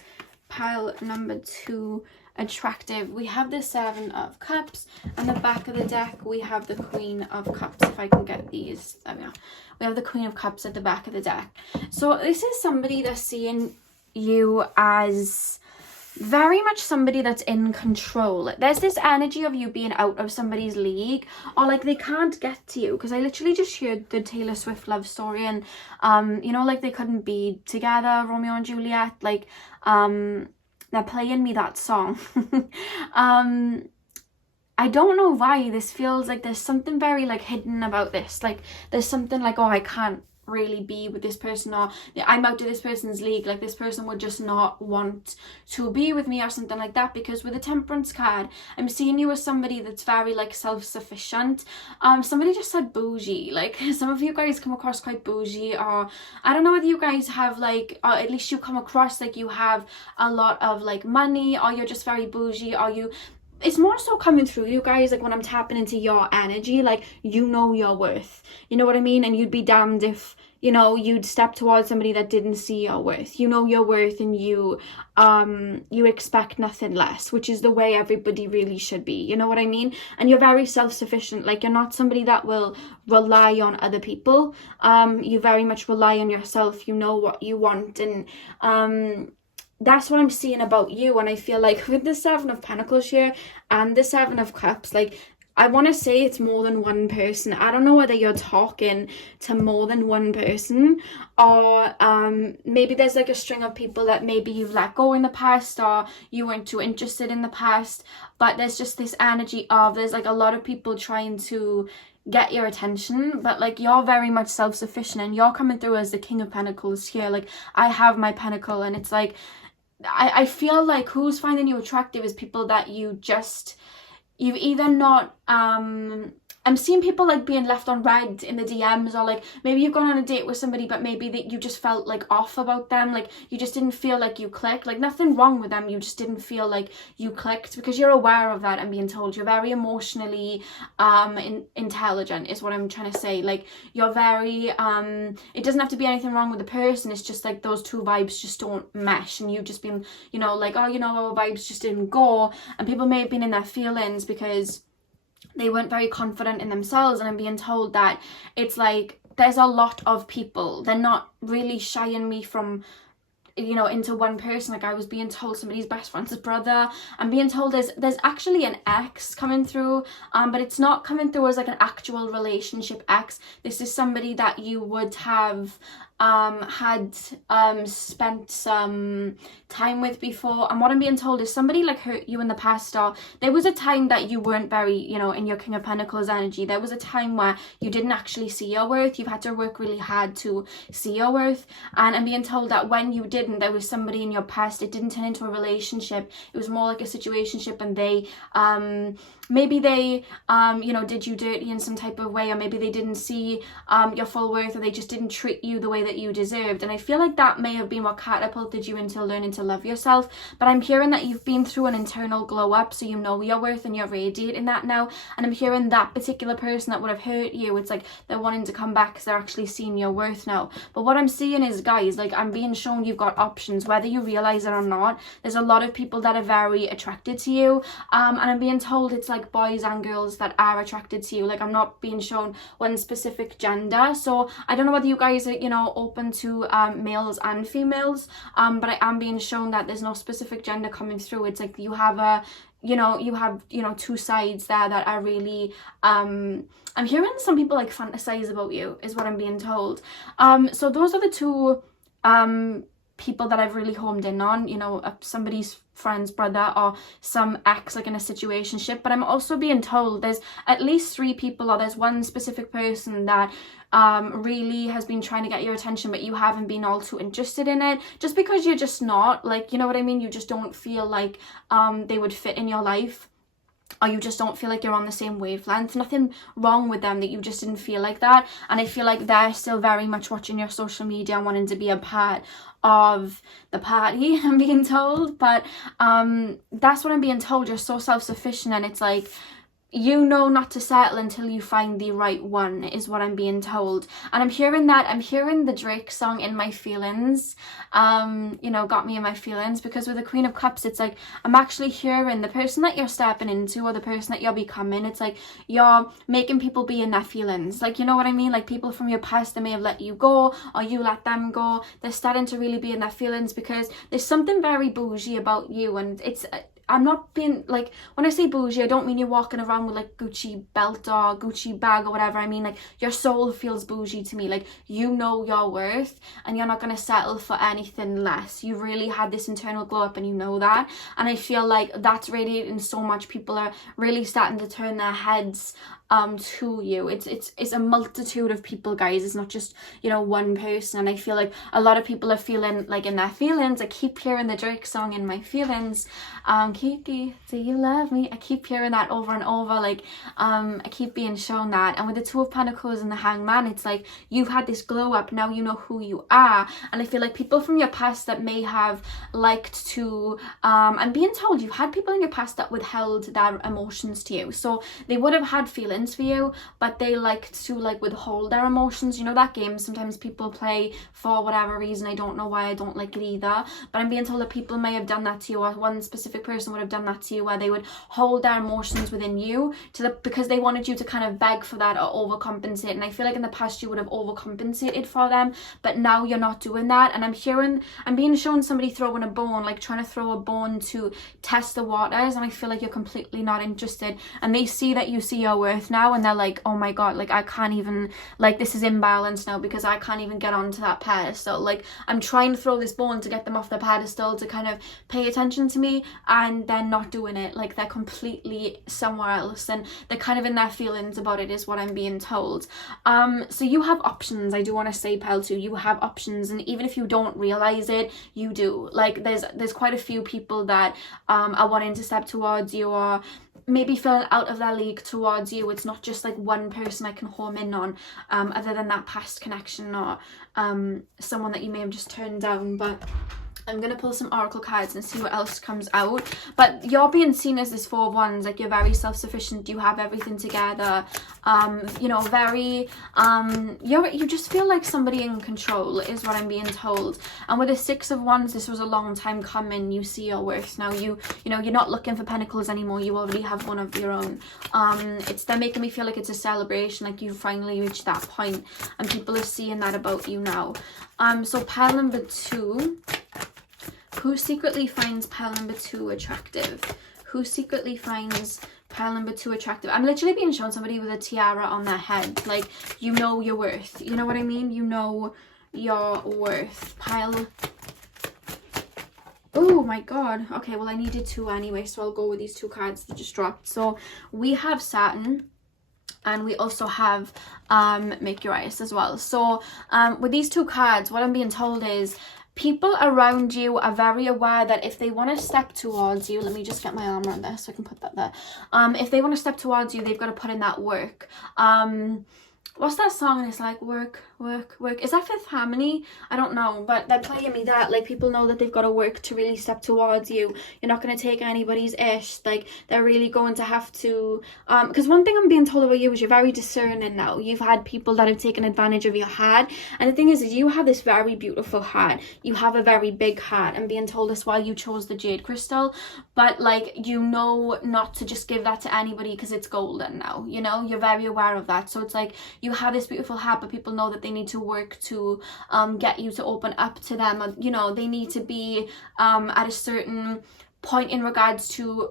pile number 2 attractive? We have the 7 of Cups, and the back of the deck we have the Queen of Cups. If I can get these, there we are. We have the Queen of Cups at the back of the deck. So this is somebody that's seeing you as very much somebody that's in control. There's this energy of you being out of somebody's league, or like they can't get to you, because I literally just heard the Taylor Swift love story, and you know, like they couldn't be together, Romeo and Juliet, like they're playing me that song. I don't know why this feels like there's something very like hidden about this. Like there's something like, oh, I can't really be with this person, or I'm out of this person's league, like this person would just not want to be with me or something like that. Because with the Temperance card, I'm seeing you as somebody that's very like self-sufficient. Somebody just said bougie. Like some of you guys come across quite bougie, or I don't know whether you guys have like, or at least you come across like you have a lot of like money, or you're just very bougie, or you, it's more so coming through you guys, like when I'm tapping into your energy, like you know your worth, you know what I mean? And you'd be damned if, you know, you'd step towards somebody that didn't see your worth. You know your worth, and you expect nothing less, which is the way everybody really should be, you know what I mean? And you're very self-sufficient. Like you're not somebody that will rely on other people. You very much rely on yourself. You know what you want, and that's what I'm seeing about you. And I feel like with the 7 of Pentacles here and the 7 of Cups, like I want to say it's more than one person. I don't know whether you're talking to more than one person, or maybe there's like a string of people that maybe you've let go in the past, or you weren't too interested in the past. But there's just this energy of there's like a lot of people trying to get your attention, but like you're very much self-sufficient, and you're coming through as the King of Pentacles here. Like I have my pentacle, and it's like I feel like who's finding you attractive is people that you've either not I'm seeing people like being left on red in the DMs, or like maybe you've gone on a date with somebody but maybe that you just felt like off about them, like you just didn't feel like you clicked, like nothing wrong with them, you just didn't feel like you clicked, because you're aware of that and being told you're very emotionally intelligent is what I'm trying to say. Like you're very it doesn't have to be anything wrong with the person, it's just like those two vibes just don't mesh, and you've just been, you know, like, oh, you know, our vibes just didn't go, and people may have been in their feelings because they weren't very confident in themselves. And I'm being told that it's like there's a lot of people, they're not really shying me from, you know, into one person. Like I was being told somebody's best friend's brother. I'm being told there's actually an ex coming through, but it's not coming through as like an actual relationship ex. This is somebody that you would have had spent some time with before, and what I'm being told is somebody like hurt you in the past, or there was a time that you weren't very, you know, in your King of Pentacles energy. There was a time where you didn't actually see your worth. You've had to work really hard to see your worth, and I'm being told that when you didn't, there was somebody in your past, it didn't turn into a relationship, it was more like a situationship, and they maybe they you know, did you dirty in some type of way, or maybe they didn't see your full worth, or they just didn't treat you the way that you deserved. And I feel like that may have been what catapulted you into learning to love yourself. But I'm hearing that you've been through an internal glow up, so you know your worth and you're radiating that now. And I'm hearing that particular person that would have hurt you, it's like they're wanting to come back because they're actually seeing your worth now. But what I'm seeing is, guys, like I'm being shown you've got options, whether you realize it or not. There's a lot of people that are very attracted to you, and I'm being told it's like boys and girls that are attracted to you. Like I'm not being shown one specific gender, so I don't know whether you guys are, you know, open to males and females, but I am being shown that there's no specific gender coming through. It's like you have a, you have two sides there that are really I'm hearing some people like fantasize about you is what I'm being told. So those are the two people that I've really homed in on, you know, somebody's friend's brother or some ex, like in a situationship. But I'm also being told there's at least 3 people, or there's one specific person that really has been trying to get your attention, but you haven't been all too interested in it, just because you're just not, like, you know what I mean, you just don't feel like they would fit in your life, or you just don't feel like you're on the same wavelength. Nothing wrong with them, that you just didn't feel like that. And I feel like they're still very much watching your social media and wanting to be a part of the party, I'm being told. But that's what I'm being told. You're so self-sufficient, and it's like, you know not to settle until you find the right one, is what I'm being told. And I'm hearing the Drake song In My Feelings, you know, got me in my feelings, because with the Queen of Cups, it's like I'm actually hearing the person that you're stepping into, or the person that you're becoming, it's like you're making people be in their feelings, like, you know what I mean, like people from your past that may have let you go, or you let them go, they're starting to really be in their feelings, because there's something very bougie about you. And it's, I'm not being, like, when I say bougie, I don't mean you're walking around with like Gucci belt or Gucci bag or whatever. I mean like your soul feels bougie to me. Like, you know your worth, and you're not going to settle for anything less. You really had this internal glow up, and you know that. And I feel like that's radiating so much. People are really starting to turn their heads to you. It's a multitude of people, guys. It's not just, you know, one person. And I feel like a lot of people are feeling like in their feelings. I keep hearing the Drake song In My Feelings. Kiki, do you love me? I keep hearing that over and over. Like I keep being shown that. And with the 2 of Pentacles and the Hangman, it's like you've had this glow up, now you know who you are. And I feel like people from your past that may have liked to I'm being told you've had people in your past that withheld their emotions to you. So they would have had feelings for you, but they liked to like withhold their emotions. You know that game sometimes people play for whatever reason. I don't know why, I don't like it either, but I'm being told that people may have done that to you, or one specific person would have done that to you, where they would hold their emotions within you because they wanted you to kind of beg for that or overcompensate. And I feel like in the past you would have overcompensated for them, but now you're not doing that. And I'm being shown somebody throwing a bone, like trying to throw a bone to test the waters, and I feel like you're completely not interested, and they see that you see your worth now, and they're like, oh my god, like I can't even, like this is imbalanced now, because I can't even get onto that pedestal. Like I'm trying to throw this bone to get them off the pedestal to kind of pay attention to me, and they're not doing it. Like they're completely somewhere else, and they're kind of in their feelings about it, is what I'm being told. So you have options. I do want to say, pal, too, you have options, and even if you don't realize it, you do. Like there's quite a few people that are wanting to step towards you, or maybe feeling out of their league towards you. It's not just like one person I can home in on, other than that past connection or someone that you may have just turned down. But I'm going to pull some oracle cards and see what else comes out. But you're being seen as this Four of Wands, like you're very self-sufficient, you have everything together, you know, very, you just feel like somebody in control is what I'm being told. And with the Six of Wands, this was a long time coming. You see your worth now. You know, you're not looking for pentacles anymore. You already have one of your own. They're making me feel like it's a celebration, like you finally reached that point and people are seeing that about you now. So pile number 2. Who secretly finds pile number 2 attractive? Who secretly finds pile number 2 attractive? I'm literally being shown somebody with a tiara on their head. Like, you know your worth. You know what I mean? You know your worth. Pile. Oh my god. Okay, well I needed 2 anyway, so I'll go with these 2 cards that just dropped. So we have Saturn. And we also have Enquires as well. So with these 2 cards, what I'm being told is people around you are very aware that if they want to step towards you, let me just get my arm around there so I can put that there. If they want to step towards you, they've got to put in that work. What's that song? And it's like work, work, work. Is that Fifth Harmony? I don't know, but they're playing me that. Like, people know that they've got to work to really step towards you. You're not going to take anybody's ish. Like, they're really going to have to, because one thing I'm being told about you is you're very discerning now. You've had people that have taken advantage of your heart. And the thing is you have this very beautiful heart. You have a very big heart. I'm being told this why you chose the jade crystal. But, like, you know not to just give that to anybody because it's golden now. You know, you're very aware of that. So it's like, you have this beautiful heart, but people know that they need to work to get you to open up to them. You know, they need to be at a certain point in regards to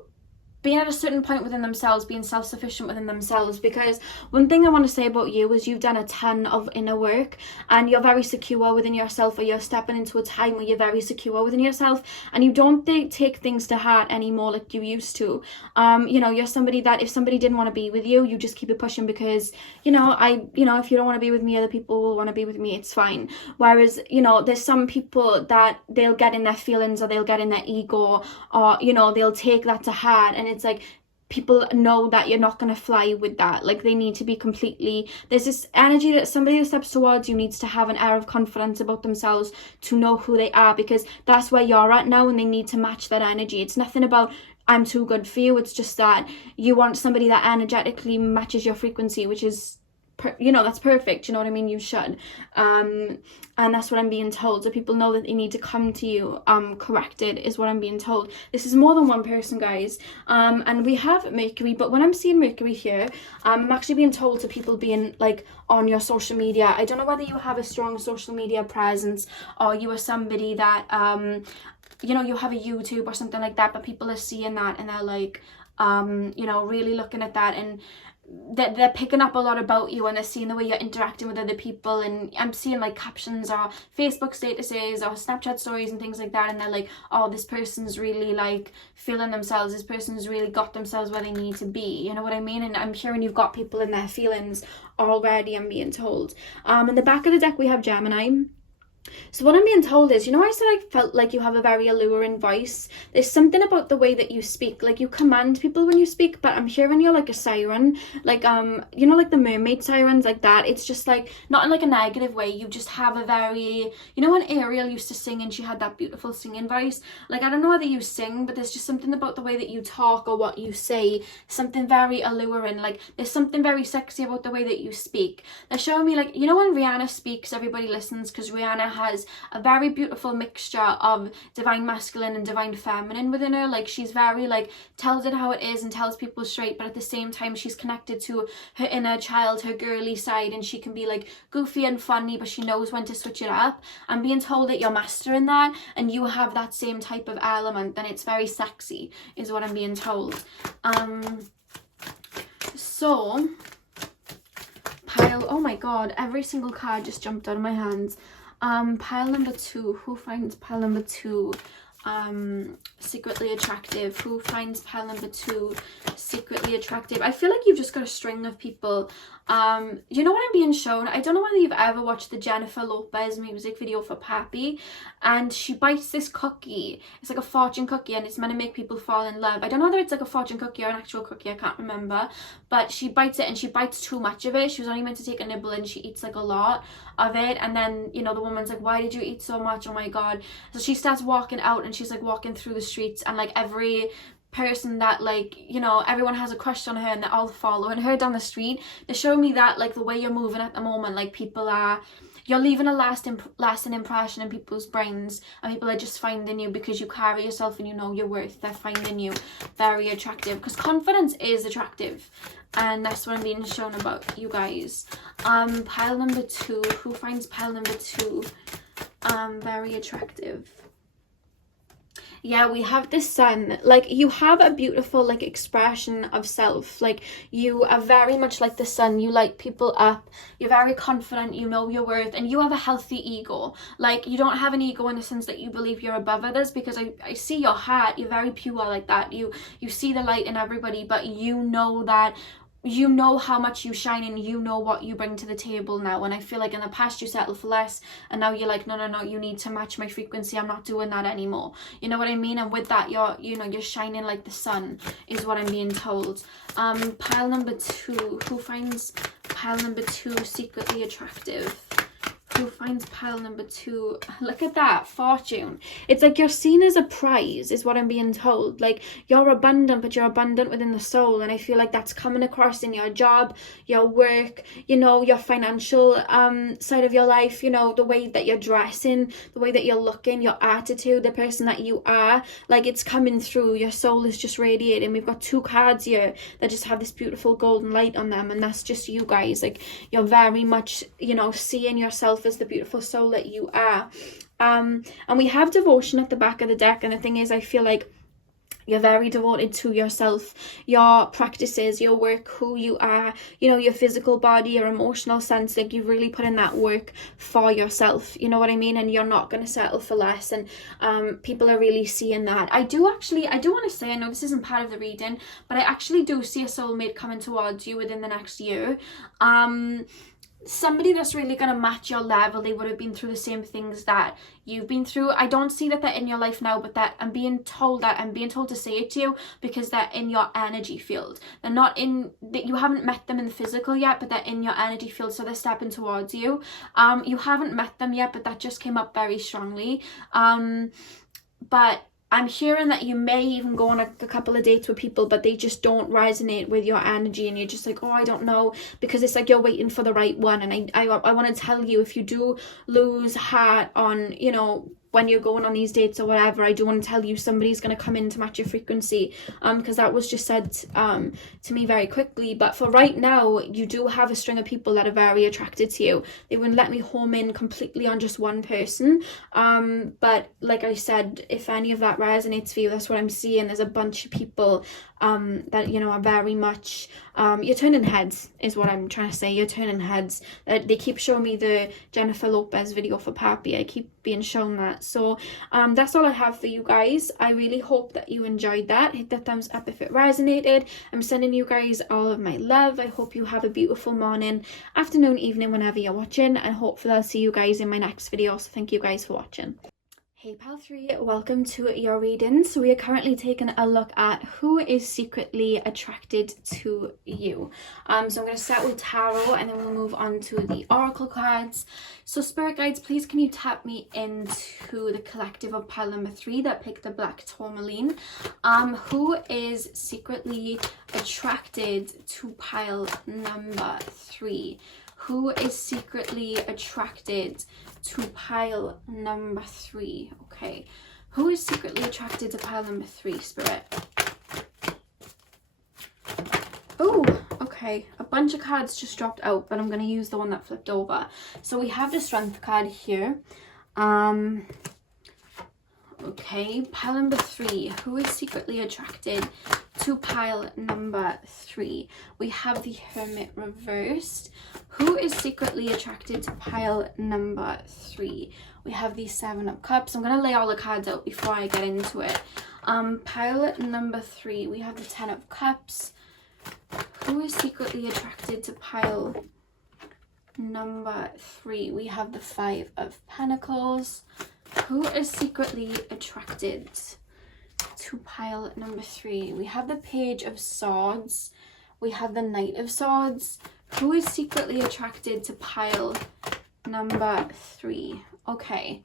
being at a certain point within themselves, being self-sufficient within themselves. Because one thing I want to say about you is you've done a ton of inner work and you're very secure within yourself, or you're stepping into a time where you're very secure within yourself and you don't take things to heart anymore like you used to. You know, you're somebody that if somebody didn't want to be with you, you just keep it pushing because, you know, if you don't want to be with me, other people will want to be with me, it's fine. Whereas, you know, there's some people that they'll get in their feelings or they'll get in their ego, or, you know, they'll take that to heart. And it's like, people know that you're not going to fly with that. Like, they need to be completely, there's this energy that somebody who steps towards you needs to have an air of confidence about themselves to know who they are, because that's where you're at now and they need to match that energy. It's nothing about I'm too good for you. It's just that you want somebody that energetically matches your frequency, which is, you know, that's perfect. You know what I mean? You should. And that's what I'm being told. So people know that they need to come to you corrected is what I'm being told. This is more than one person, guys. And we have Mercury, but when I'm seeing Mercury here, I'm actually being told to people being like on your social media. I don't know whether you have a strong social media presence or you are somebody that you know, you have a YouTube or something like that, but people are seeing that and they're like you know, really looking at that, and they're picking up a lot about you and they're seeing the way you're interacting with other people. And I'm seeing like captions or Facebook statuses or Snapchat stories and things like that, and they're like, oh, this person's really like feeling themselves, this person's really got themselves where they need to be, you know what I mean? And I'm hearing you've got people in their feelings already, I'm being told. In the back of the deck we have Gemini. So what I'm being told is, you know, I said I felt like you have a very alluring voice. There's something about the way that you speak, like you command people when you speak, but I'm hearing you're like a siren, like you know, like the mermaid sirens, like that. It's just like, not in like a negative way, you just have a very, you know, when Ariel used to sing and she had that beautiful singing voice, like I don't know whether you sing, but there's just something about the way that you talk or what you say, something very alluring. Like there's something very sexy about the way that you speak. They're showing me, like, you know, when Rihanna speaks, everybody listens because Rihanna has a very beautiful mixture of divine masculine and divine feminine within her. Like she's very like tells it how it is and tells people straight, but at the same time she's connected to her inner child, her girly side, and she can be like goofy and funny, but she knows when to switch it up. I'm being told that you're mastering that and you have that same type of element, and it's very sexy is what I'm being told. So pile, oh my god, every single card just jumped out of my hands. Pile number 2, who finds pile number 2 secretly attractive? Who finds pile number 2 secretly attractive? I feel like you've just got a string of people. You know what I'm being shown? I don't know whether you've ever watched the Jennifer Lopez music video for Pappy, and she bites this cookie. It's like a fortune cookie, and it's meant to make people fall in love. I don't know whether it's like a fortune cookie or an actual cookie, I can't remember, but she bites it, and she bites too much of it. She was only meant to take a nibble, and she eats like a lot of it, and then, you know, the woman's like, why did you eat so much? Oh my god. So she starts walking out, and she's like walking through the streets, and like every person that, like, you know, everyone has a crush on her, and they're all following her down the street. They show me that, like, the way you're moving at the moment, like, people are, you're leaving a lasting impression in people's brains, and people are just finding you because you carry yourself and you know your worth. They're finding you very attractive, because confidence is attractive, and that's what I'm being shown about you guys. Pile number 2, who finds pile number 2 very attractive? Yeah, we have the sun. Like, you have a beautiful, like, expression of self. Like, you are very much like the sun. You light people up. You're very confident. You know your worth. And you have a healthy ego. Like, you don't have an ego in the sense that you believe you're above others, because I see your heart. You're very pure like that. You see the light in everybody, but you know that, you know how much you shine, and you know what you bring to the table now. And I feel like in the past you settled for less, and now you're like, no, you need to match my frequency. I'm not doing that anymore. You know what I mean? And with that, you're shining like the sun, is what I'm being told. Pile number 2, who finds pile number 2 secretly attractive? Who finds pile number 2? Look at that, fortune. It's like you're seen as a prize, is what I'm being told. Like, you're abundant, but you're abundant within the soul, and I feel like that's coming across in your job, your work, you know, your financial side of your life, you know, the way that you're dressing, the way that you're looking, your attitude, the person that you are. Like, it's coming through. Your soul is just radiating. We've got 2 cards here that just have this beautiful golden light on them, and that's just you guys. Like, you're very much, you know, seeing yourself as the beautiful soul that you are. And we have devotion at the back of the deck, and the thing is, I feel like you're very devoted to yourself, your practices, your work, who you are, you know, your physical body, your emotional sense. Like, you really put in that work for yourself, you know what I mean? And you're not going to settle for less, and people are really seeing that. I do want to say, I know this isn't part of the reading, but I actually do see a soulmate coming towards you within the next year. Somebody that's really going to match your level. They would have been through the same things that you've been through. I don't see that they're in your life now, but that I'm being told to say it to you, because they're in your energy field. They're not in that, you haven't met them in the physical yet, but they're in your energy field, so they're stepping towards you. You haven't met them yet, but that just came up very strongly. But I'm hearing that you may even go on a couple of dates with people, but they just don't resonate with your energy, and you're just like, oh, I don't know, because it's like you're waiting for the right one. And I want to tell you, if you do lose heart on, you know, when you're going on these dates or whatever, I do want to tell you, somebody's going to come in to match your frequency, because that was just said to me very quickly. But for right now, you do have a string of people that are very attracted to you. They wouldn't let me home in completely on just one person, but like I said, if any of that resonates for you, that's what I'm seeing. There's a bunch of people that, you know, are very much, you're turning heads, is what I'm trying to say. You're turning heads. They keep showing me the Jennifer Lopez video for Pappy. I keep being shown that. So that's all I have for you guys. I really hope that you enjoyed that. Hit the thumbs up if it resonated. I'm sending you guys all of my love. I hope you have a beautiful morning, afternoon, evening, whenever you're watching, and hopefully I'll see you guys in my next video. So thank you guys for watching. Hey Pal 3, welcome to your reading. So we are currently taking a look at who is secretly attracted to you. So I'm going to start with tarot, and then we'll move on to the oracle cards. So spirit guides, please can you tap me into the collective of pile number 3 that picked the black tourmaline. Who is secretly attracted to pile number 3? Who is secretly attracted to pile number 3? Okay, who is secretly attracted to pile number 3, spirit? Oh, okay, a bunch of cards just dropped out, but I'm going to use the one that flipped over. So we have the strength card here. Okay, pile number 3, who is secretly attracted to pile number 3? We have the Hermit reversed. Who is secretly attracted to pile number 3? We have the 7 of Cups. I'm going to lay all the cards out before I get into it. Pile number 3, we have the 10 of Cups. Who is secretly attracted to pile number 3? We have the 5 of Pentacles. Who is secretly attracted to pile number 3? We have the Page of Swords. We have the Knight of Swords. Who is secretly attracted to pile number 3? Okay.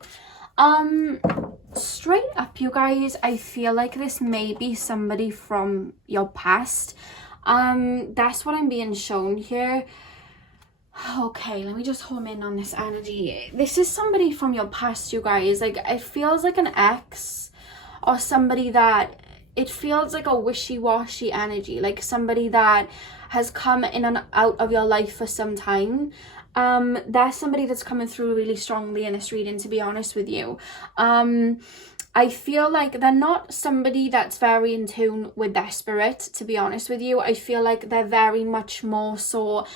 Straight up, you guys, I feel like this may be somebody from your past. That's what I'm being shown here. Okay, let me just home in on this energy. This is somebody from your past, you guys. Like, it feels like an ex or somebody that, it feels like a wishy-washy energy, like somebody that has come in and out of your life for some time. There's somebody that's coming through really strongly in this reading, to be honest with you. I feel like they're not somebody that's very in tune with their spirit, to be honest with you. I feel like they're very much more so,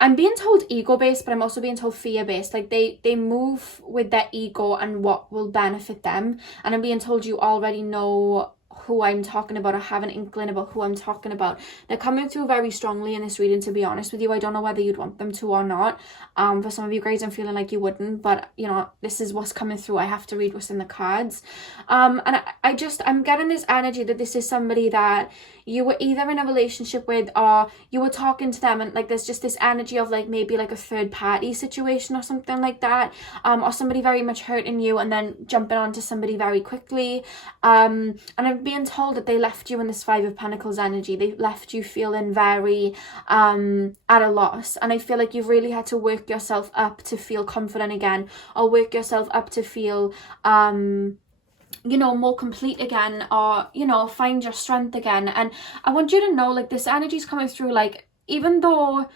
I'm being told ego-based, but I'm also being told fear-based. Like, they move with their ego and what will benefit them. And I'm being told you already know who I'm talking about, or have an inkling about who I'm talking about. They're coming through very strongly in this reading, to be honest with you. I don't know whether you'd want them to or not. For some of you guys, I'm feeling like you wouldn't, but you know, this is what's coming through. I have to read what's in the cards. And I'm getting this energy that this is somebody that you were either in a relationship with, or you were talking to them, and like there's just this energy of like maybe like a third party situation or something like that, or somebody very much hurting you and then jumping onto somebody very quickly. And I'm being told that they left you in this 5 of Pentacles energy. They left you feeling very at a loss, and I feel like you've really had to work yourself up to feel confident again, or work yourself up to feel you know, more complete again, or you know, find your strength again. And I want you to know, like, this energy is coming through, like, even though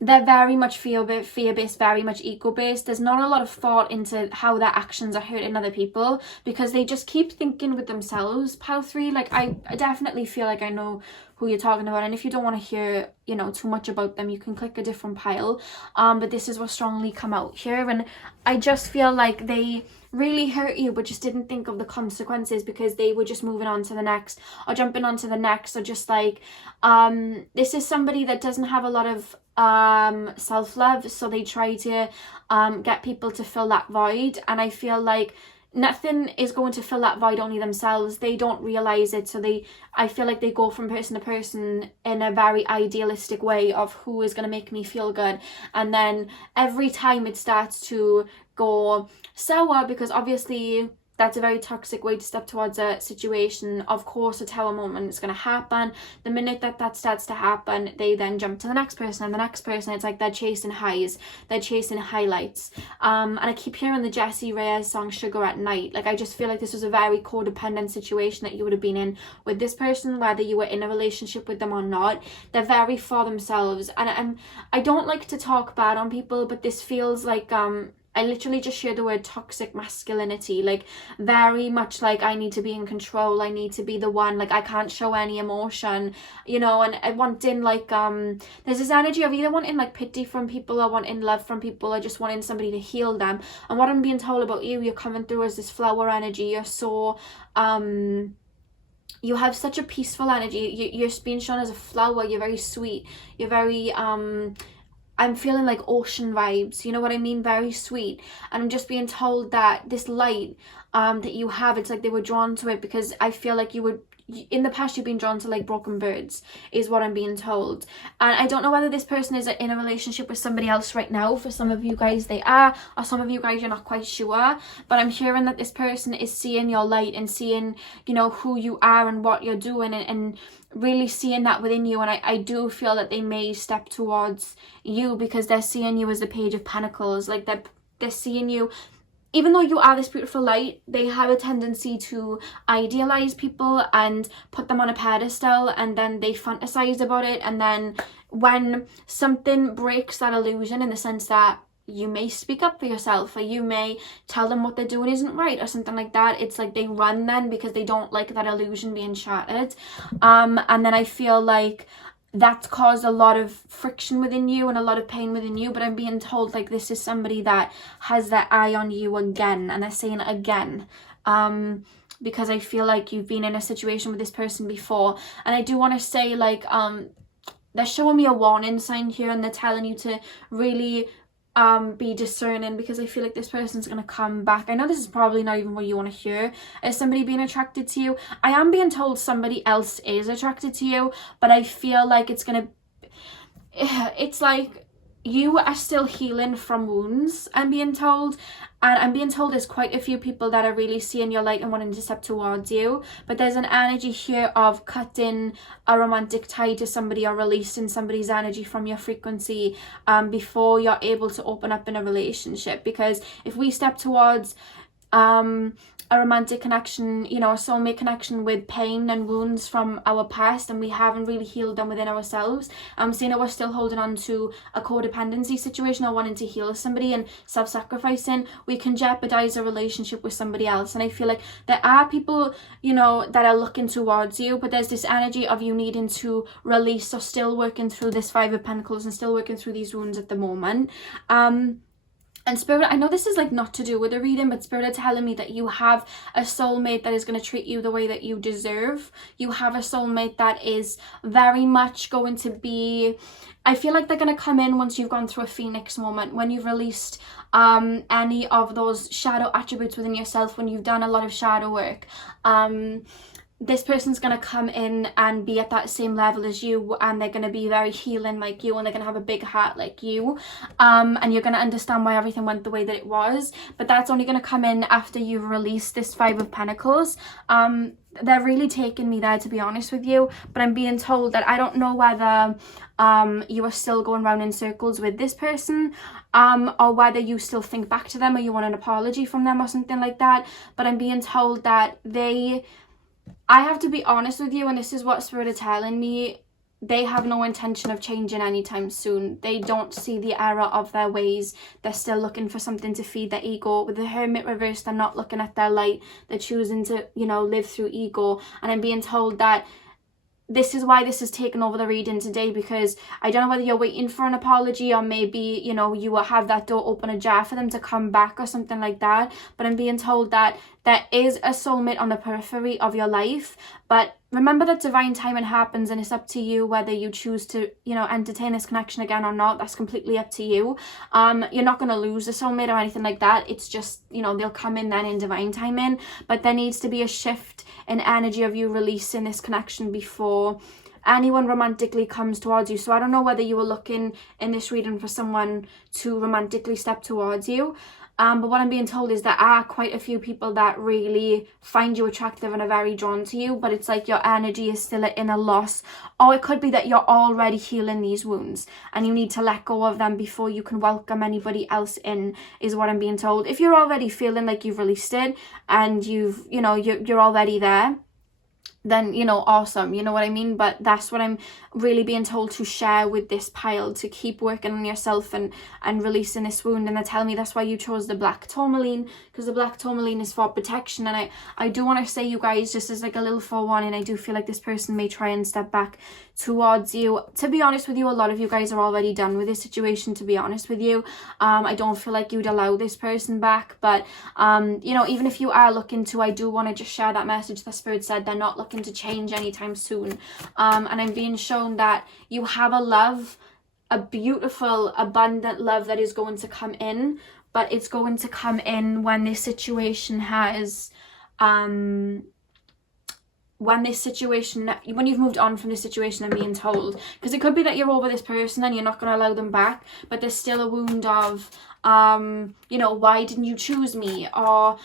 they're very much fear-based, very much ego-based, there's not a lot of thought into how their actions are hurting other people, because they just keep thinking with themselves. Pile 3, like, I definitely feel like I know who you're talking about, and if you don't want to hear, you know, too much about them, you can click a different pile. But this is what strongly come out here, and I just feel like they really hurt you, but just didn't think of the consequences, because they were just moving on to the next, or jumping on to the next, or just like, this is somebody that doesn't have a lot of self-love, so they try to get people to fill that void, and I feel like nothing is going to fill that void, only themselves. They don't realize it, so I feel like they go from person to person in a very idealistic way of who is going to make me feel good, and then every time it starts to go sour, because obviously that's a very toxic way to step towards a situation. Of course, a tower moment is going to happen. The minute that starts to happen, they then jump to the next person and the next person. It's like they're chasing highs, they're chasing highlights. And I keep hearing the Jessie Reyez song Sugar at Night. Like, I just feel like this was a very codependent situation that you would have been in with this person, whether you were in a relationship with them or not. They're very for themselves, and I don't like to talk bad on people, but this feels like I literally just shared the word toxic masculinity, like very much like I need to be in control, I need to be the one, like I can't show any emotion, you know, and I wanting like, there's this energy of either wanting like pity from people, or wanting love from people, or just wanting somebody to heal them. And what I'm being told about you, you're coming through as this flower energy. You're so, you have such a peaceful energy. You're being shown as a flower. You're very sweet. You're very, I'm feeling like ocean vibes, you know what I mean? Very sweet. And I'm just being told that this light that you have, it's like they were drawn to it, because I feel like you would, in the past, you've been drawn to like broken birds, is what I'm being told. And I don't know whether this person is in a relationship with somebody else right now. For some of you guys they are, or some of you guys you're not quite sure, but I'm hearing that this person is seeing your light and seeing, you know, who you are and what you're doing, and really seeing that within you. And I do feel that they may step towards you, because they're seeing you as the Page of Pentacles. Like they're seeing you, even though you are this beautiful light, they have a tendency to idealize people and put them on a pedestal, and then they fantasize about it. And then when something breaks that illusion, in the sense that you may speak up for yourself, or you may tell them what they're doing isn't right, or something like that, it's like they run then, because they don't like that illusion being shattered. And then I feel like that's caused a lot of friction within you and a lot of pain within you. But I'm being told like this is somebody that has their eye on you again, and they're saying again, because I feel like you've been in a situation with this person before. And I do want to say, like, they're showing me a warning sign here, and they're telling you to really be discerning, because I feel like this person's going to come back. I know this is probably not even what you want to hear, as somebody being attracted to you. I am being told somebody else is attracted to you, but I feel like it's like you are still healing from wounds, I'm being told. And I'm being told there's quite a few people that are really seeing your light and wanting to step towards you. But there's an energy here of cutting a romantic tie to somebody, or releasing somebody's energy from your frequency before you're able to open up in a relationship. Because if we step towards a romantic connection, you know, a soulmate connection with pain and wounds from our past, and we haven't really healed them within ourselves, I'm saying that we're still holding on to a codependency situation, or wanting to heal somebody and self-sacrificing, we can jeopardize a relationship with somebody else. And I feel like there are people, you know, that are looking towards you, but there's this energy of you needing to release, or still working through this Five of Pentacles and still working through these wounds at the moment. And Spirit, I know this is like not to do with the reading, but Spirit are telling me that you have a soulmate that is going to treat you the way that you deserve. You have a soulmate that is very much going to be, I feel like they're going to come in once you've gone through a phoenix moment, when you've released any of those shadow attributes within yourself, when you've done a lot of shadow work. This person's going to come in and be at that same level as you, and they're going to be very healing like you, and they're going to have a big heart like you, and you're going to understand why everything went the way that it was. But that's only going to come in after you've released this Five of Pentacles. They're really taking me there, to be honest with you, but I'm being told that I don't know whether you are still going around in circles with this person, or whether you still think back to them, or you want an apology from them or something like that. But I'm being told that I have to be honest with you, and this is what Spirit are telling me, they have no intention of changing anytime soon. They don't see the error of their ways. They're still looking for something to feed their ego. With the Hermit reverse, they're not looking at their light. They're choosing to, you know, live through ego. And I'm being told that this is why this has taken over the reading today, because I don't know whether you're waiting for an apology, or maybe, you know, you will have that door open ajar for them to come back or something like that. But I'm being told that there is a soulmate on the periphery of your life. But remember that divine timing happens, and it's up to you whether you choose to, you know, entertain this connection again or not. That's completely up to you. You're not going to lose a soulmate or anything like that. It's just, you know, they'll come in then in divine timing. But there needs to be a shift in energy of you releasing this connection before anyone romantically comes towards you. So I don't know whether you were looking in this reading for someone to romantically step towards you. But what I'm being told is there are quite a few people that really find you attractive and are very drawn to you, but it's like your energy is still in a loss. Or it could be that you're already healing these wounds and you need to let go of them before you can welcome anybody else in, is what I'm being told. If you're already feeling like you've released it and you've, you know, you're already there, then, you know, awesome, you know what I mean? But that's what I'm really being told to share with this pile, to keep working on yourself and releasing this wound. And they're telling me that's why you chose the black tourmaline, because the black tourmaline is for protection. And I do want to say, you guys, just as like a little forewarning, I do feel like this person may try and step back towards you. To be honest with you, a lot of you guys are already done with this situation, to be honest with you. I don't feel like you'd allow this person back, but you know, even if you are looking to, I do want to just share that message that Spirit said they're not looking to change anytime soon. And I'm being shown that you have a love, a beautiful, abundant love that is going to come in, but it's going to come in when this situation has when you've moved on from this situation, I'm being told. Because it could be that you're over this person and you're not going to allow them back, but there's still a wound of you know, why didn't you choose me? Or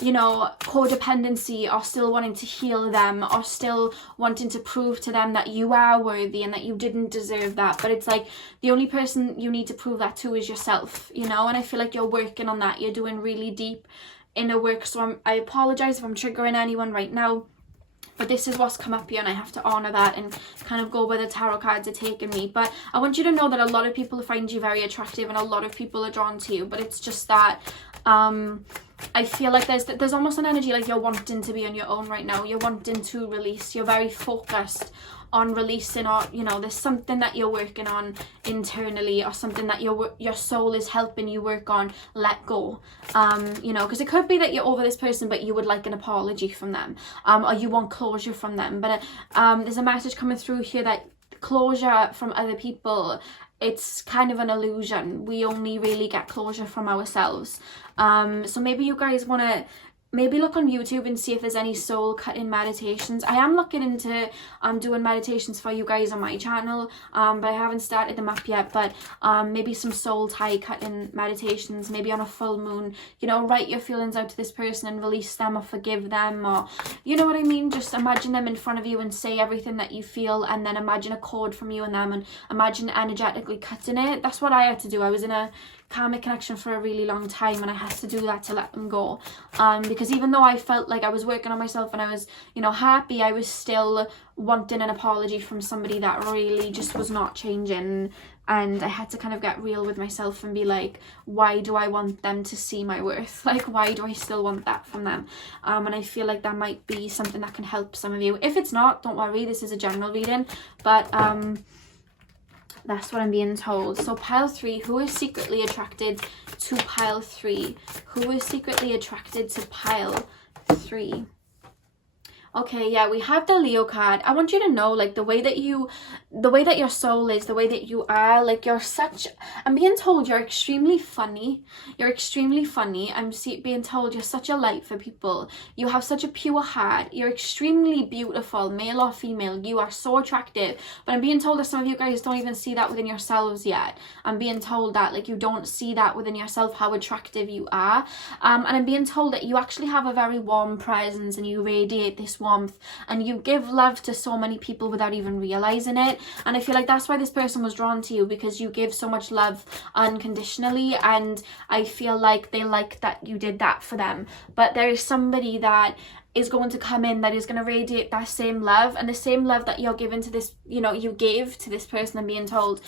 you know, codependency, or still wanting to heal them, or still wanting to prove to them that you are worthy and that you didn't deserve that. But it's like the only person you need to prove that to is yourself, you know. And I feel like you're working on that. You're doing really deep inner work. So I apologize if I'm triggering anyone right now, but this is what's come up here, and I have to honor that and kind of go where the tarot cards are taking me. But I want you to know that a lot of people find you very attractive and a lot of people are drawn to you, but it's just that I feel like there's almost an energy like you're wanting to be on your own right now. You're wanting to release. You're very focused on releasing, or you know, there's something that you're working on internally, or something that your soul is helping you work on, let go. You know, because it could be that you're over this person but you would like an apology from them, or you want closure from them. But there's a message coming through here that closure from other people, it's kind of an illusion. We only really get closure from ourselves. So maybe you guys want to maybe look on YouTube and see if there's any soul cutting meditations. I am looking into doing meditations for you guys on my channel, but I haven't started them up yet. But maybe some soul tie cutting meditations, maybe on a full moon, you know, write your feelings out to this person and release them or forgive them, or you know what I mean, just imagine them in front of you and say everything that you feel, and then imagine a cord from you and them, and imagine energetically cutting it. That's what I had to do. I was in a karmic connection for a really long time, and I had to do that to let them go, because even though I felt like I was working on myself and I was, you know, happy, I was still wanting an apology from somebody that really just was not changing. And I had to kind of get real with myself and be like, why do I want them to see my worth? Like, why do I still want that from them? And I feel like that might be something that can help some of you. If it's not, don't worry, this is a general reading, but that's what I'm being told. So pile 3, who is secretly attracted to pile 3? Who is secretly attracted to pile 3? Okay, yeah, we have the Leo card. I want you to know, like, the way that your soul is, the way that you are, like, I'm being told you're extremely funny. You're extremely funny. I'm being told you're such a light for people. You have such a pure heart. You're extremely beautiful, male or female. You are so attractive. But I'm being told that some of you guys don't even see that within yourselves yet. I'm being told that, like, you don't see that within yourself, how attractive you are. And I'm being told that you actually have a very warm presence, and you radiate this warmth, and you give love to so many people without even realizing it. And I feel like that's why this person was drawn to you, because you give so much love unconditionally, and I feel like they like that you did that for them. But there is somebody that is going to come in that is going to radiate that same love, and the same love that you're giving to this, you know, you gave to this person. I'm being told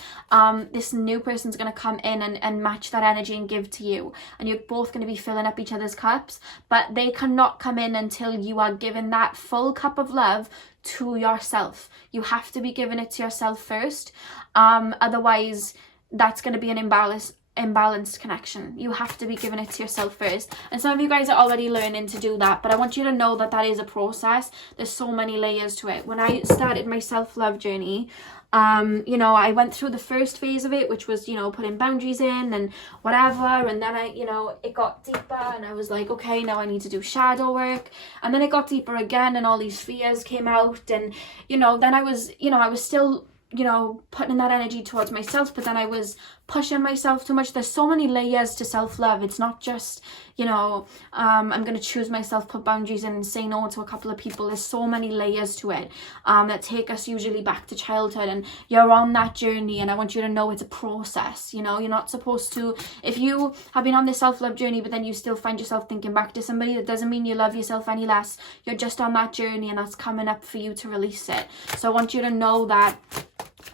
this new person's going to come in and match that energy and give to you, and you're both going to be filling up each other's cups. But they cannot come in until you are given that full cup of love to yourself. You have to be giving it to yourself first, otherwise that's going to be an imbalanced connection. You have to be giving it to yourself first, and some of you guys are already learning to do that, but I want you to know that that is a process. There's so many layers to it. When I started my self-love journey, you know, I went through the first phase of it, which was, you know, putting boundaries in and whatever, and then it got deeper, and I was like, okay, now I need to do shadow work, and then it got deeper again, and all these fears came out, and you know, then I was still, you know, putting that energy towards myself, but then I was pushing myself too much. There's so many layers to self-love. It's not just, you know, I'm going to choose myself, put boundaries in, and say no to a couple of people. There's so many layers to it that take us usually back to childhood, and you're on that journey, and I want you to know it's a process. You know, you're not supposed to, if you have been on this self-love journey but then you still find yourself thinking back to somebody, that doesn't mean you love yourself any less. You're just on that journey, and that's coming up for you to release it. So I want you to know that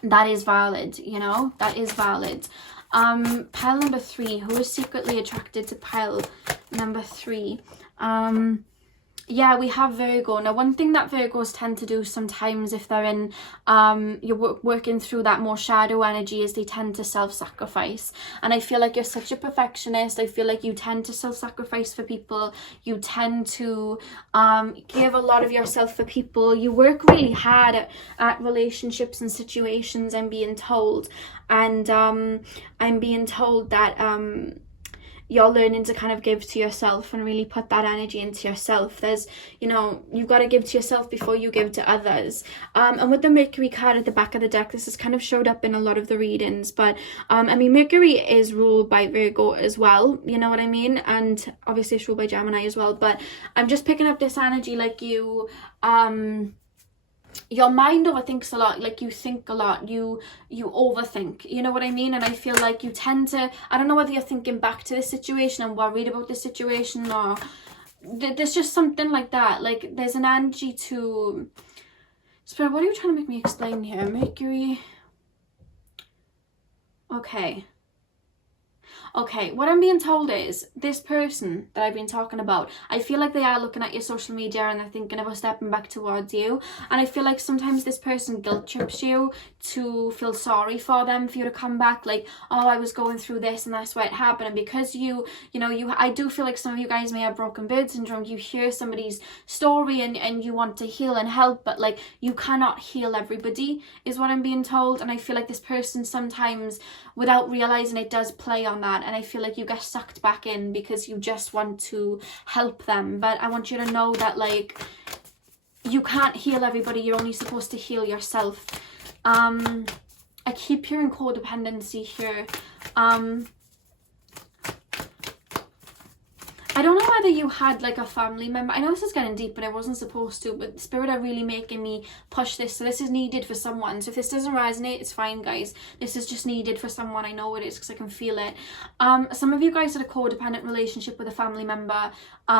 that is valid, you know, that is valid. Pile number 3, who is secretly attracted to pile number 3? Yeah, we have Virgo. Now, one thing that Virgos tend to do sometimes, if they're in, you're working through that more shadow energy, is they tend to self-sacrifice. And I feel like you're such a perfectionist. I feel like you tend to self-sacrifice for people. You tend to give a lot of yourself for people. You work really hard at relationships and situations, I'm being told. And I'm being told that you're learning to kind of give to yourself and really put that energy into yourself. There's, you know, you've got to give to yourself before you give to others. And with the Mercury card at the back of the deck, this has kind of showed up in a lot of the readings. But, I mean, Mercury is ruled by Virgo as well, you know what I mean? And obviously it's ruled by Gemini as well. But I'm just picking up this energy, like you, your mind overthinks a lot. Like, you think a lot, you overthink, you know what I mean? And I feel like you tend to, I don't know whether you're thinking back to this situation and worried about this situation, or there's just something like that. Like, there's an energy to Spirit, what are you trying to make me explain here? Mercury, okay, Okay, what I'm being told is this person that I've been talking about, I feel like they are looking at your social media and they're thinking about stepping back towards you. And I feel like sometimes this person guilt trips you to feel sorry for them, for you to come back like, oh, I was going through this and that's why it happened. And because I do feel like some of you guys may have broken bird syndrome. You hear somebody's story and you want to heal and help, but like you cannot heal everybody is what I'm being told. And I feel like this person sometimes, without realizing it, does play on that, and I feel like you get sucked back in because you just want to help them. But I want you to know that like you can't heal everybody. You're only supposed to heal yourself. I keep hearing codependency here. I don't know whether you had like a family member. I know this is getting deep and it wasn't supposed to, but Spirit are really making me push this. So this is needed for someone. So if this doesn't resonate, it's fine, guys. This is just needed for someone. I know it is because I can feel it. Some of you guys had a codependent relationship with a family member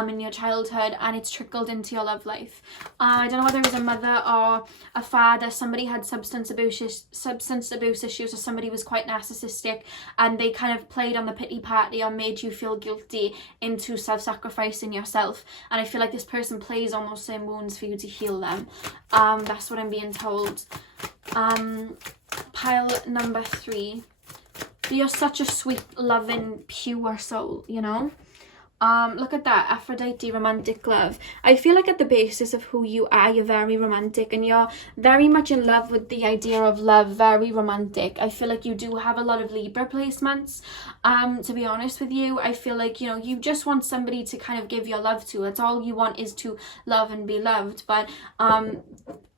in your childhood, and it's trickled into your love life. I don't know whether it was a mother or a father. Somebody had substance abuse issues, or somebody was quite narcissistic and they kind of played on the pity party or made you feel guilty into self-sacrificing yourself. And I feel like this person plays on those same wounds for you to heal them. That's what I'm being told. Pile number 3. You're such a sweet, loving, pure soul, you know? Look at that, Aphrodite, romantic love. I feel like at the basis of who you are, you're very romantic and you're very much in love with the idea of love, very romantic. I feel like you do have a lot of Libra placements, to be honest with you. I feel like, you know, you just want somebody to kind of give your love to. That's all you want, is to love and be loved. But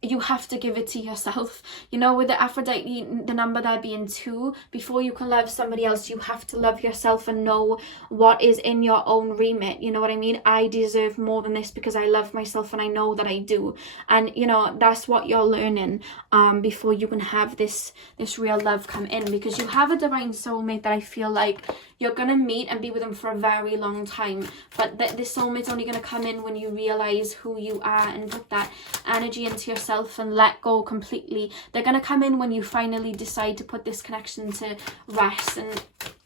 you have to give it to yourself. You know, with the Aphrodite, the number there being 2, before you can love somebody else, you have to love yourself and know what is in your own remit. You know what I mean? I deserve more than this because I love myself and I know that I do. And, you know, that's what you're learning before you can have this real love come in, because you have a divine soulmate that I feel like you're going to meet and be with them for a very long time. But this soulmate's only going to come in when you realize who you are and put that energy into yourself and let go completely. They're going to come in when you finally decide to put this connection to rest and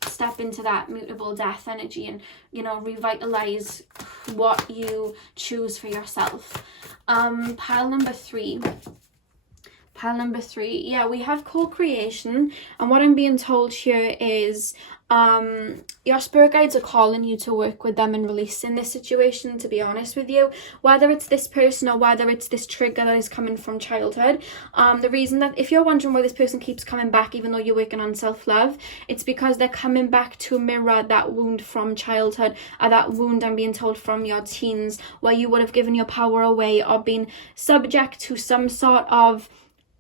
step into that mutable death energy and, you know, revitalize what you choose for yourself. Pile number 3. Yeah, we have co-creation, and what I'm being told here is your spirit guides are calling you to work with them and releasing this situation, to be honest with you, whether it's this person or whether it's this trigger that is coming from childhood. The reason that, if you're wondering why this person keeps coming back even though you're working on self-love, it's because they're coming back to mirror that wound from childhood, or that wound, I'm being told, from your teens, where you would have given your power away or been subject to some sort of,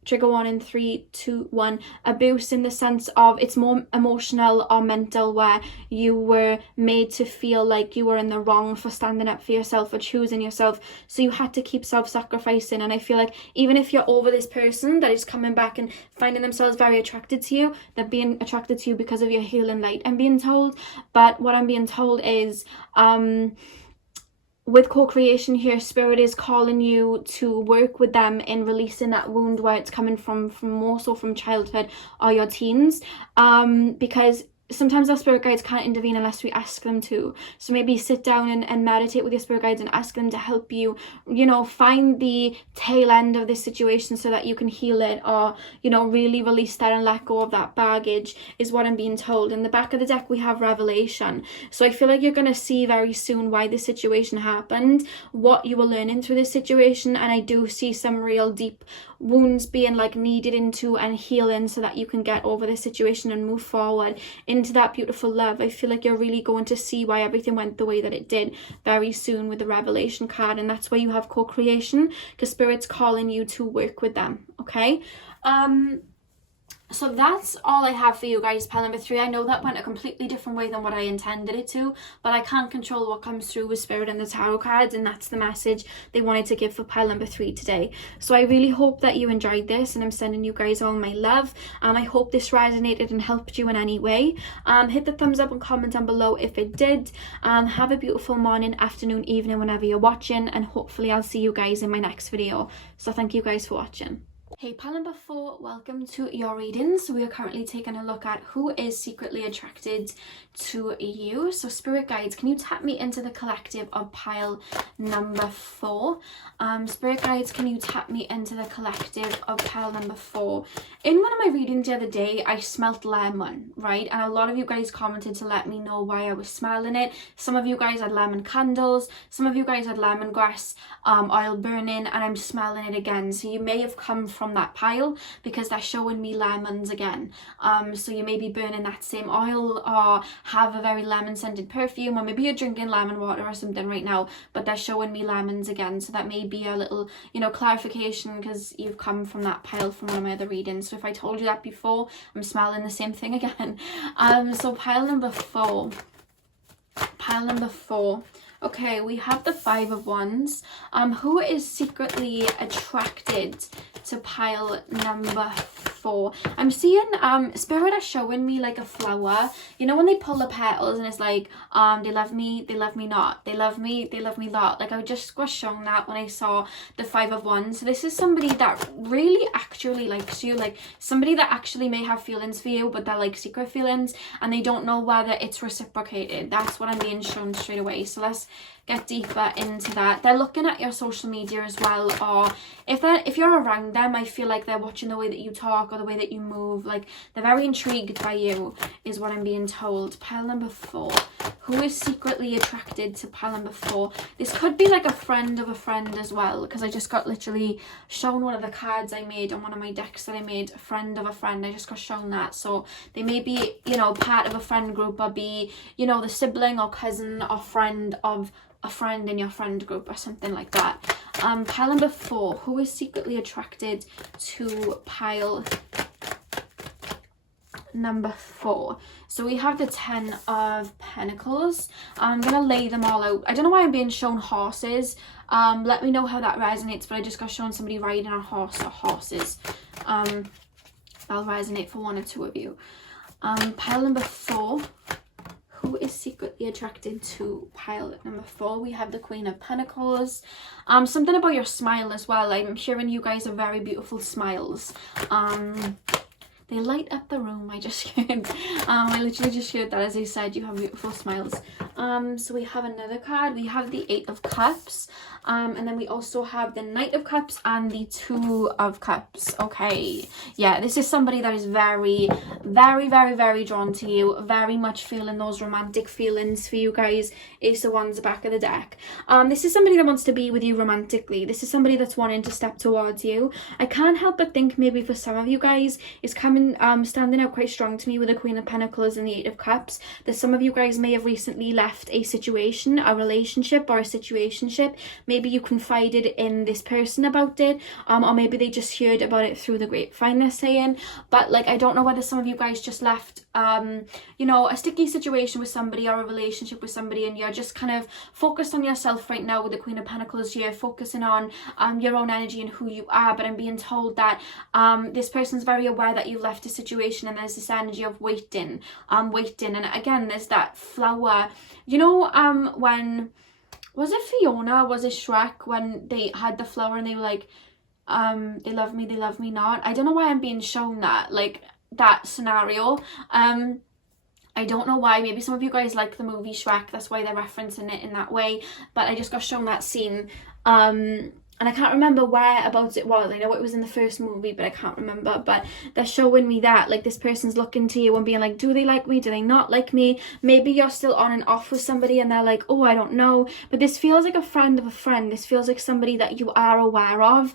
trigger 1 in 3, 2, 1, abuse, in the sense of it's more emotional or mental, where you were made to feel like you were in the wrong for standing up for yourself or choosing yourself, so you had to keep self-sacrificing. And I feel like even if you're over this person that is coming back and finding themselves very attracted to you, they're being attracted to you because of your healing light, I'm being told. But what I'm being told is with co-creation here, Spirit is calling you to work with them in releasing that wound where it's coming from more so from childhood or your teens, because sometimes our spirit guides can't intervene unless we ask them to. So maybe sit down and meditate with your spirit guides and ask them to help you, you know, find the tail end of this situation so that you can heal it, or, you know, really release that and let go of that baggage, is what I'm being told. In the back of the deck we have revelation, so I feel like you're going to see very soon why this situation happened, what you were learning through this situation, and I do see some real deep wounds being like kneaded into and healing so that you can get over this situation and move forward into that beautiful love. I feel like you're really going to see why everything went the way that it did very soon with the revelation card, and that's why you have co-creation, because Spirit's calling you to work with them. Okay, so that's all I have for you guys, pile number 3. I know that went a completely different way than what I intended it to, but I can't control what comes through with Spirit and the tarot cards, and that's the message they wanted to give for pile number 3 today. So I really hope that you enjoyed this, and I'm sending you guys all my love. I hope this resonated and helped you in any way. Hit the thumbs up and comment down below if it did. Have a beautiful morning, afternoon, evening, whenever you're watching, and hopefully I'll see you guys in my next video. So thank you guys for watching. Hey pal number 4, welcome to your reading. So we are currently taking a look at who is secretly attracted to you. So spirit guides, can you tap me into the collective of pile number 4? Spirit guides, can you tap me into the collective of pile number 4? In one of my readings the other day, I smelt lemon, right? And a lot of you guys commented to let me know why I was smelling it. Some of you guys had lemon candles, some of you guys had lemongrass oil burning, and I'm smelling it again. So you may have come from that pile because they're showing me lemons again. So you may be burning that same oil or have a very lemon scented perfume, or maybe you're drinking lemon water or something right now, but they're showing me lemons again. So that may be a little, you know, clarification because you've come from that pile from one of my other readings. So if I told you that before, I'm smelling the same thing again. So pile number 4. Pile number 4. Okay, we have the 5 of Wands. Who is secretly attracted to pile number 4? I'm seeing spirit are showing me like a flower. You know when they pull the petals and it's like they love me not, they love me not. Like I just was shown that when I saw the 5 of Wands. So this is somebody that really actually likes you, like somebody that actually may have feelings for you, but they're like secret feelings and they don't know whether it's reciprocated. That's what I'm being shown straight away. So let's get deeper into that. They're looking at your social media as well, or if you're around them, I feel like they're watching the way that you talk or the way that you move. Like they're very intrigued by you is what I'm being told. Pile number 4. Who is secretly attracted to pile number 4? This could be like a friend of a friend as well, because I just got literally shown one of the cards I made on one of my decks that I made, a friend of a friend. I just got shown that. So they may be, you know, part of a friend group, or be, you know, the sibling or cousin or friend of a friend in your friend group or something like that. Pile number 4. Who is secretly attracted to pile number 4? So we have the 10 of Pentacles. I'm gonna lay them all out. I don't know why I'm being shown horses. Let me know how that resonates, but I just got shown somebody riding a horse or horses. That'll resonate for 1 or 2 of you. Pile number 4. Who is secretly attracted to pile number 4? We have the Queen of Pentacles. Something about your smile as well. I'm hearing you guys have very beautiful smiles. They light up the room. I just heard. I literally just heard that as I said, you have beautiful smiles. So we have another card. We have the 8 of Cups. And then we also have the Knight of Cups and the 2 of Cups. Okay. Yeah, this is somebody that is very, very, very, very drawn to you. Very much feeling those romantic feelings for you guys. Ace of Wands, the back of the deck. This is somebody that wants to be with you romantically. This is somebody that's wanting to step towards you. I can't help but think maybe for some of you guys, it's coming, standing out quite strong to me with the Queen of Pentacles and the 8 of Cups, that some of you guys may have recently left a situation, a relationship or a situationship. Maybe you confided in this person about it, or maybe they just heard about it through the grapevine, they're saying. But like, I don't know whether some of you guys just left, you know, a sticky situation with somebody or a relationship with somebody, and you're just kind of focused on yourself right now with the Queen of Pentacles. You're focusing on your own energy and who you are. But I'm being told that this person's very aware that you've left a situation, and there's this energy of waiting. And again, there's that flower. You know, when was it Fiona, was it Shrek, when they had the flower and they were like, they love me not. I don't know why I'm being shown that, like that scenario. I don't know why. Maybe some of you guys like the movie Shrek, that's why they're referencing it in that way. But I just got shown that scene. And I can't remember whereabouts it was. I know it was in the first movie, but I can't remember. But they're showing me that, like, this person's looking to you and being like, do they like me? Do they not like me? Maybe you're still on and off with somebody and they're like, oh, I don't know. But this feels like a friend of a friend. This feels like somebody that you are aware of.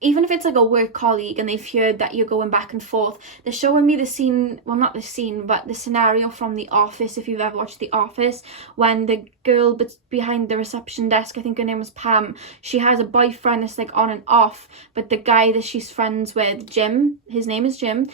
Even if it's like a work colleague and they've heard that you're going back and forth. They're showing me the scene, well, not the scene, but the scenario from The Office, if you've ever watched The Office, when the girl behind the reception desk, I think her name was Pam, she has a boyfriend that's like on and off, but the guy that she's friends with, Jim, his name is Jim,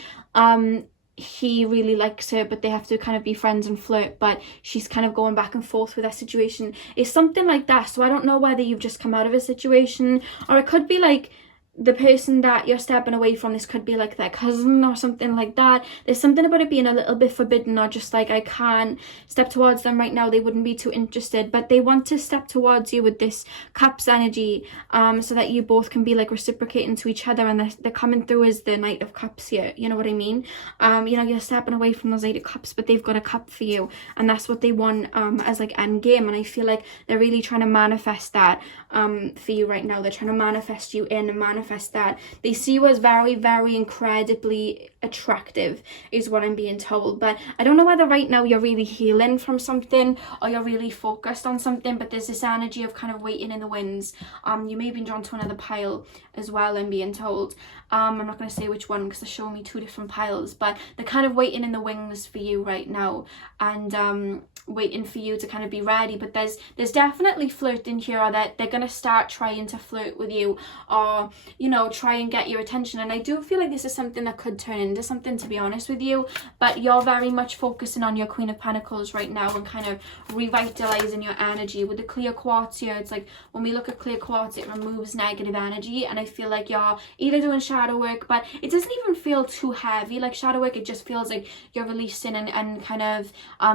he really likes her, but they have to kind of be friends and flirt, but she's kind of going back and forth with that situation. It's something like that. So I don't know whether you've just come out of a situation, or it could be like the person that you're stepping away from, this could be like their cousin or something like that. There's something about it being a little bit forbidden, or just like, I can't step towards them right now, they wouldn't be too interested, but they want to step towards you with this Cups energy, so that you both can be like reciprocating to each other, and they're coming through as the Knight of Cups here, you know what I mean? You know, you're stepping away from those Knight of Cups, but they've got a cup for you, and that's what they want as like end game. And I feel like they're really trying to manifest that for you right now. They're trying to manifest you in and manifest that. They see you as very, very incredibly attractive, is what I'm being told. But I don't know whether right now you're really healing from something, or you're really focused on something, but there's this energy of kind of waiting in the winds. You may have been drawn to another pile as well, I'm being told. I'm not going to say which one because they're showing me two different piles, but they're kind of waiting in the wings for you right now, and waiting for you to kind of be ready. But there's definitely flirting here, or that they're going to start trying to flirt with you, or, you know, try and get your attention. And I do feel like this is something that could turn into something, to be honest with you, but you're very much focusing on your Queen of Pentacles right now, and kind of revitalizing your energy with the clear quartz here. It's like, when we look at clear quartz, it removes negative energy, and I feel like you're either doing shadow work, but it doesn't even feel too heavy like shadow work. It just feels like you're releasing and kind of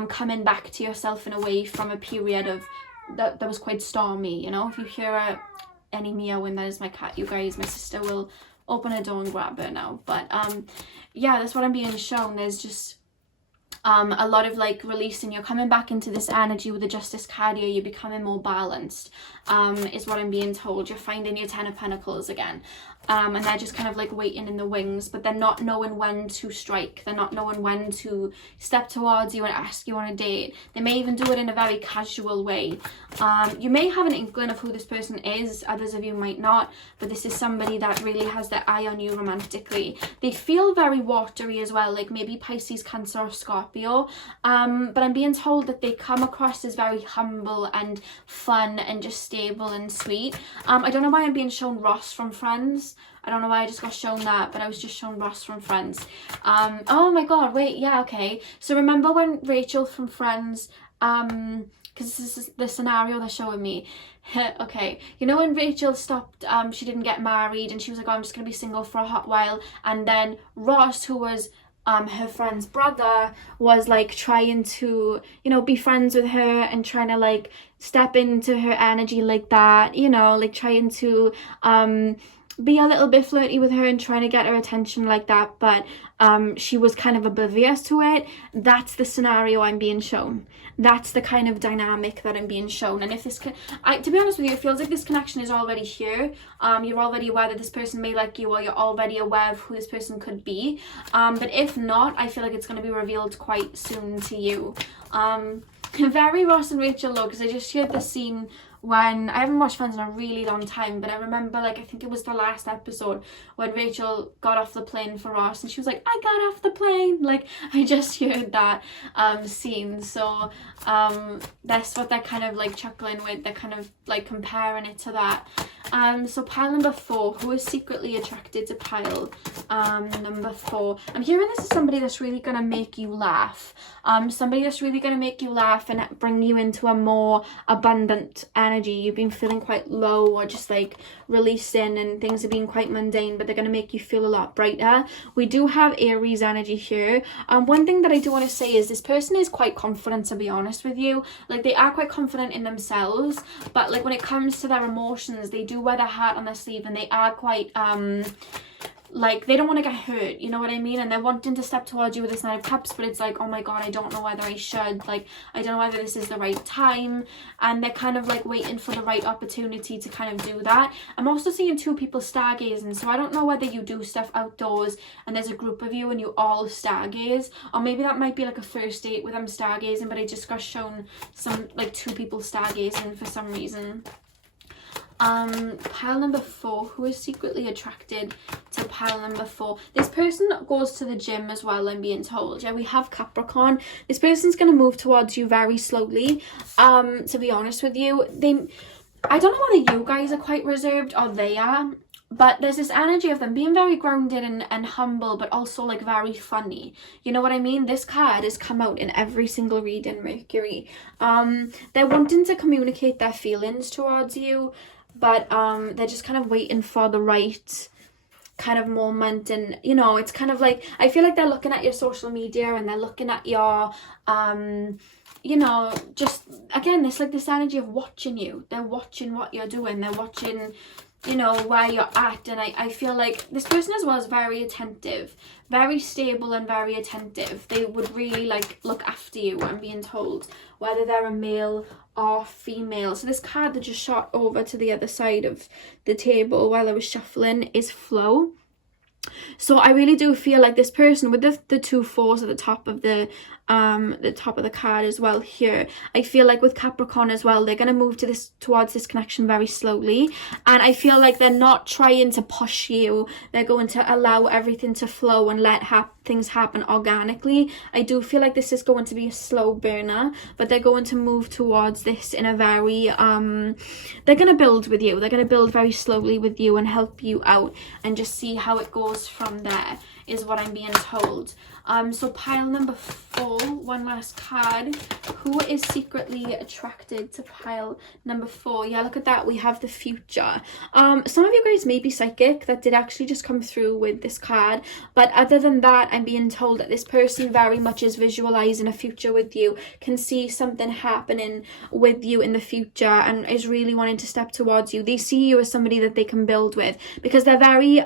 coming back to yourself in a way from a period of that was quite stormy, you know. If you hear any meowing, that is my cat, you guys. My sister will open a door and grab her now. But yeah, that's what I'm being shown. There's just a lot of like releasing. You're coming back into this energy with the Justice card here. You're becoming more balanced, is what I'm being told. You're finding your Ten of Pentacles again. And they're just kind of like waiting in the wings, but they're not knowing when to strike. They're not knowing when to step towards you and ask you on a date. They may even do it in a very casual way. You may have an inkling of who this person is, others of you might not, but this is somebody that really has their eye on you romantically. They feel very watery as well, like maybe Pisces, Cancer or Scorpio, but I'm being told that they come across as very humble and fun and just stable and sweet. I don't know why I'm being shown Ross from Friends. I don't know why I just got shown that, but I was just shown Ross from Friends. Oh my god, wait, yeah, okay. So remember when Rachel from Friends, because this is the scenario they're showing me. Okay, you know when Rachel stopped, she didn't get married, and she was like, oh, I'm just going to be single for a hot while, and then Ross, who was her friend's brother, was like trying to, you know, be friends with her and trying to like step into her energy like that, you know, like trying to be a little bit flirty with her and trying to get her attention like that, but she was kind of oblivious to it. That's the scenario I'm being shown. That's the kind of dynamic that I'm being shown. And if this to be honest with you, it feels like this connection is already here. You're already aware that this person may like you, or you're already aware of who this person could be, but if not, I feel like it's going to be revealed quite soon to you. Very Ross and Rachel though, because I just heard the scene when, I haven't watched Friends in a really long time, but I remember, like, I think it was the last episode when Rachel got off the plane for Ross, and she was like, I got off the plane. Like, I just heard that scene. So that's what they're kind of like chuckling with. They're kind of like comparing it to that. So pile number 4, who is secretly attracted to pile number 4. I'm hearing this is somebody that's really gonna make you laugh. Somebody that's really gonna make you laugh and bring you into a more abundant energy. You've been feeling quite low, or just like releasing, and things have been quite mundane, but they're gonna make you feel a lot brighter. We do have Aries energy here. One thing that I do want to say is this person is quite confident, to be honest with you. Like, they are quite confident in themselves, but like when it comes to their emotions, they do wear their heart on their sleeve, and they are quite like, they don't want to get hurt, you know what I mean? And they're wanting to step towards you with this Knight of Cups, but it's like, oh my god, I don't know whether I should, like, I don't know whether this is the right time. And they're kind of like waiting for the right opportunity to kind of do that. I'm also seeing 2 people stargazing, so I don't know whether you do stuff outdoors and there's a group of you and you all stargaze, or maybe that might be like a first date with them stargazing, but I just got shown some, like, 2 people stargazing for some reason. Pile number 4, who is secretly attracted to pile number 4. This person goes to the gym as well, I'm being told. Yeah, we have Capricorn. This person's going to move towards you very slowly. To be honest with you, I don't know whether you guys are quite reserved or they are, but there's this energy of them being very grounded and humble, but also like very funny. You know what I mean? This card has come out in every single reading, Mercury. They're wanting to communicate their feelings towards you, but they're just kind of waiting for the right kind of moment. And you know, it's kind of like, I feel like they're looking at your social media and they're looking at your you know, just again, it's like this energy of watching you. They're watching what you're doing, they're watching, you know, where you're at. And I feel like this person as well is very attentive, very stable and very attentive. They would really like look after you, I'm being told, whether they're a male or female. So this card that just shot over to the other side of the table while I was shuffling is flow. So I really do feel like this person with the two fours at the top of the card as well here, I feel like with Capricorn as well, they're going to move towards this connection very slowly. And I feel like they're not trying to push you. They're going to allow everything to flow and let things happen organically. I do feel like this is going to be a slow burner, but they're going to move towards this in a very they're going to build with you. They're going to build very slowly with you and help you out and just see how it goes from there, is what I'm being told. So pile number 4, one last card. Who is secretly attracted to pile number 4? Yeah, look at that. We have the future. Some of you guys may be psychic. That did actually just come through with this card. But other than that, I'm being told that this person very much is visualizing a future with you, can see something happening with you in the future and is really wanting to step towards you. They see you as somebody that they can build with because they're very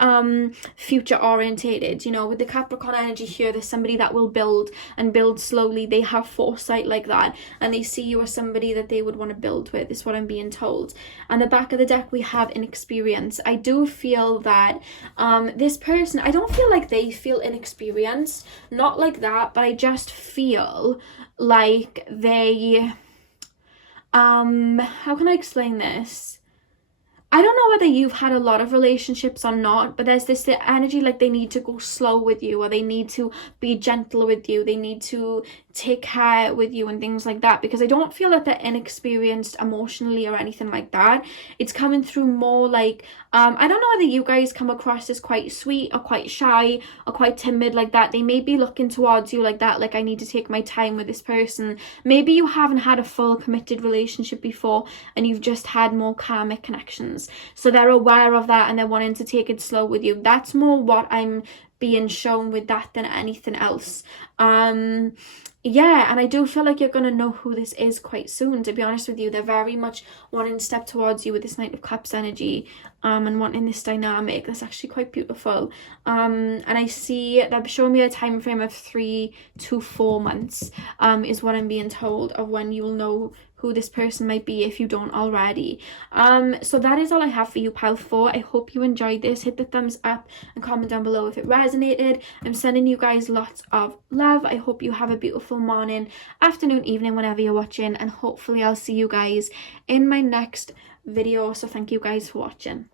future orientated. You know, with the Capricorn energy here, there's somebody that will build and build slowly. They have foresight like that, and they see you as somebody that they would want to build with, is what I'm being told. And the back of the deck we have inexperience. I do feel that this person, I don't feel like they feel inexperienced, not like that, but I just feel like they how can I explain this? I don't know whether you've had a lot of relationships or not, but there's this energy like they need to go slow with you, or they need to be gentle with you. They need to take care with you and things like that, because I don't feel that they're inexperienced emotionally or anything like that. It's coming through more like, I don't know whether you guys come across as quite sweet or quite shy or quite timid like that. They may be looking towards you like that, like I need to take my time with this person. Maybe you haven't had a full committed relationship before and you've just had more karmic connections. So they're aware of that and they're wanting to take it slow with you. That's more what I'm being shown with that than anything else. Yeah, and I do feel like you're going to know who this is quite soon, to be honest with you. They're very much wanting to step towards you with this Knight of Cups energy, and wanting this dynamic. That's actually quite beautiful. And I see they're showing me a time frame of 3 to 4 months, is what I'm being told, of when you will know who this person might be if you don't already. So that is all I have for you, pile 4. I hope you enjoyed this. Hit the thumbs up and comment down below if it resonated. I'm sending you guys lots of love. I hope you have a beautiful morning, afternoon, evening, whenever you're watching, and hopefully I'll see you guys in my next video. So thank you guys for watching.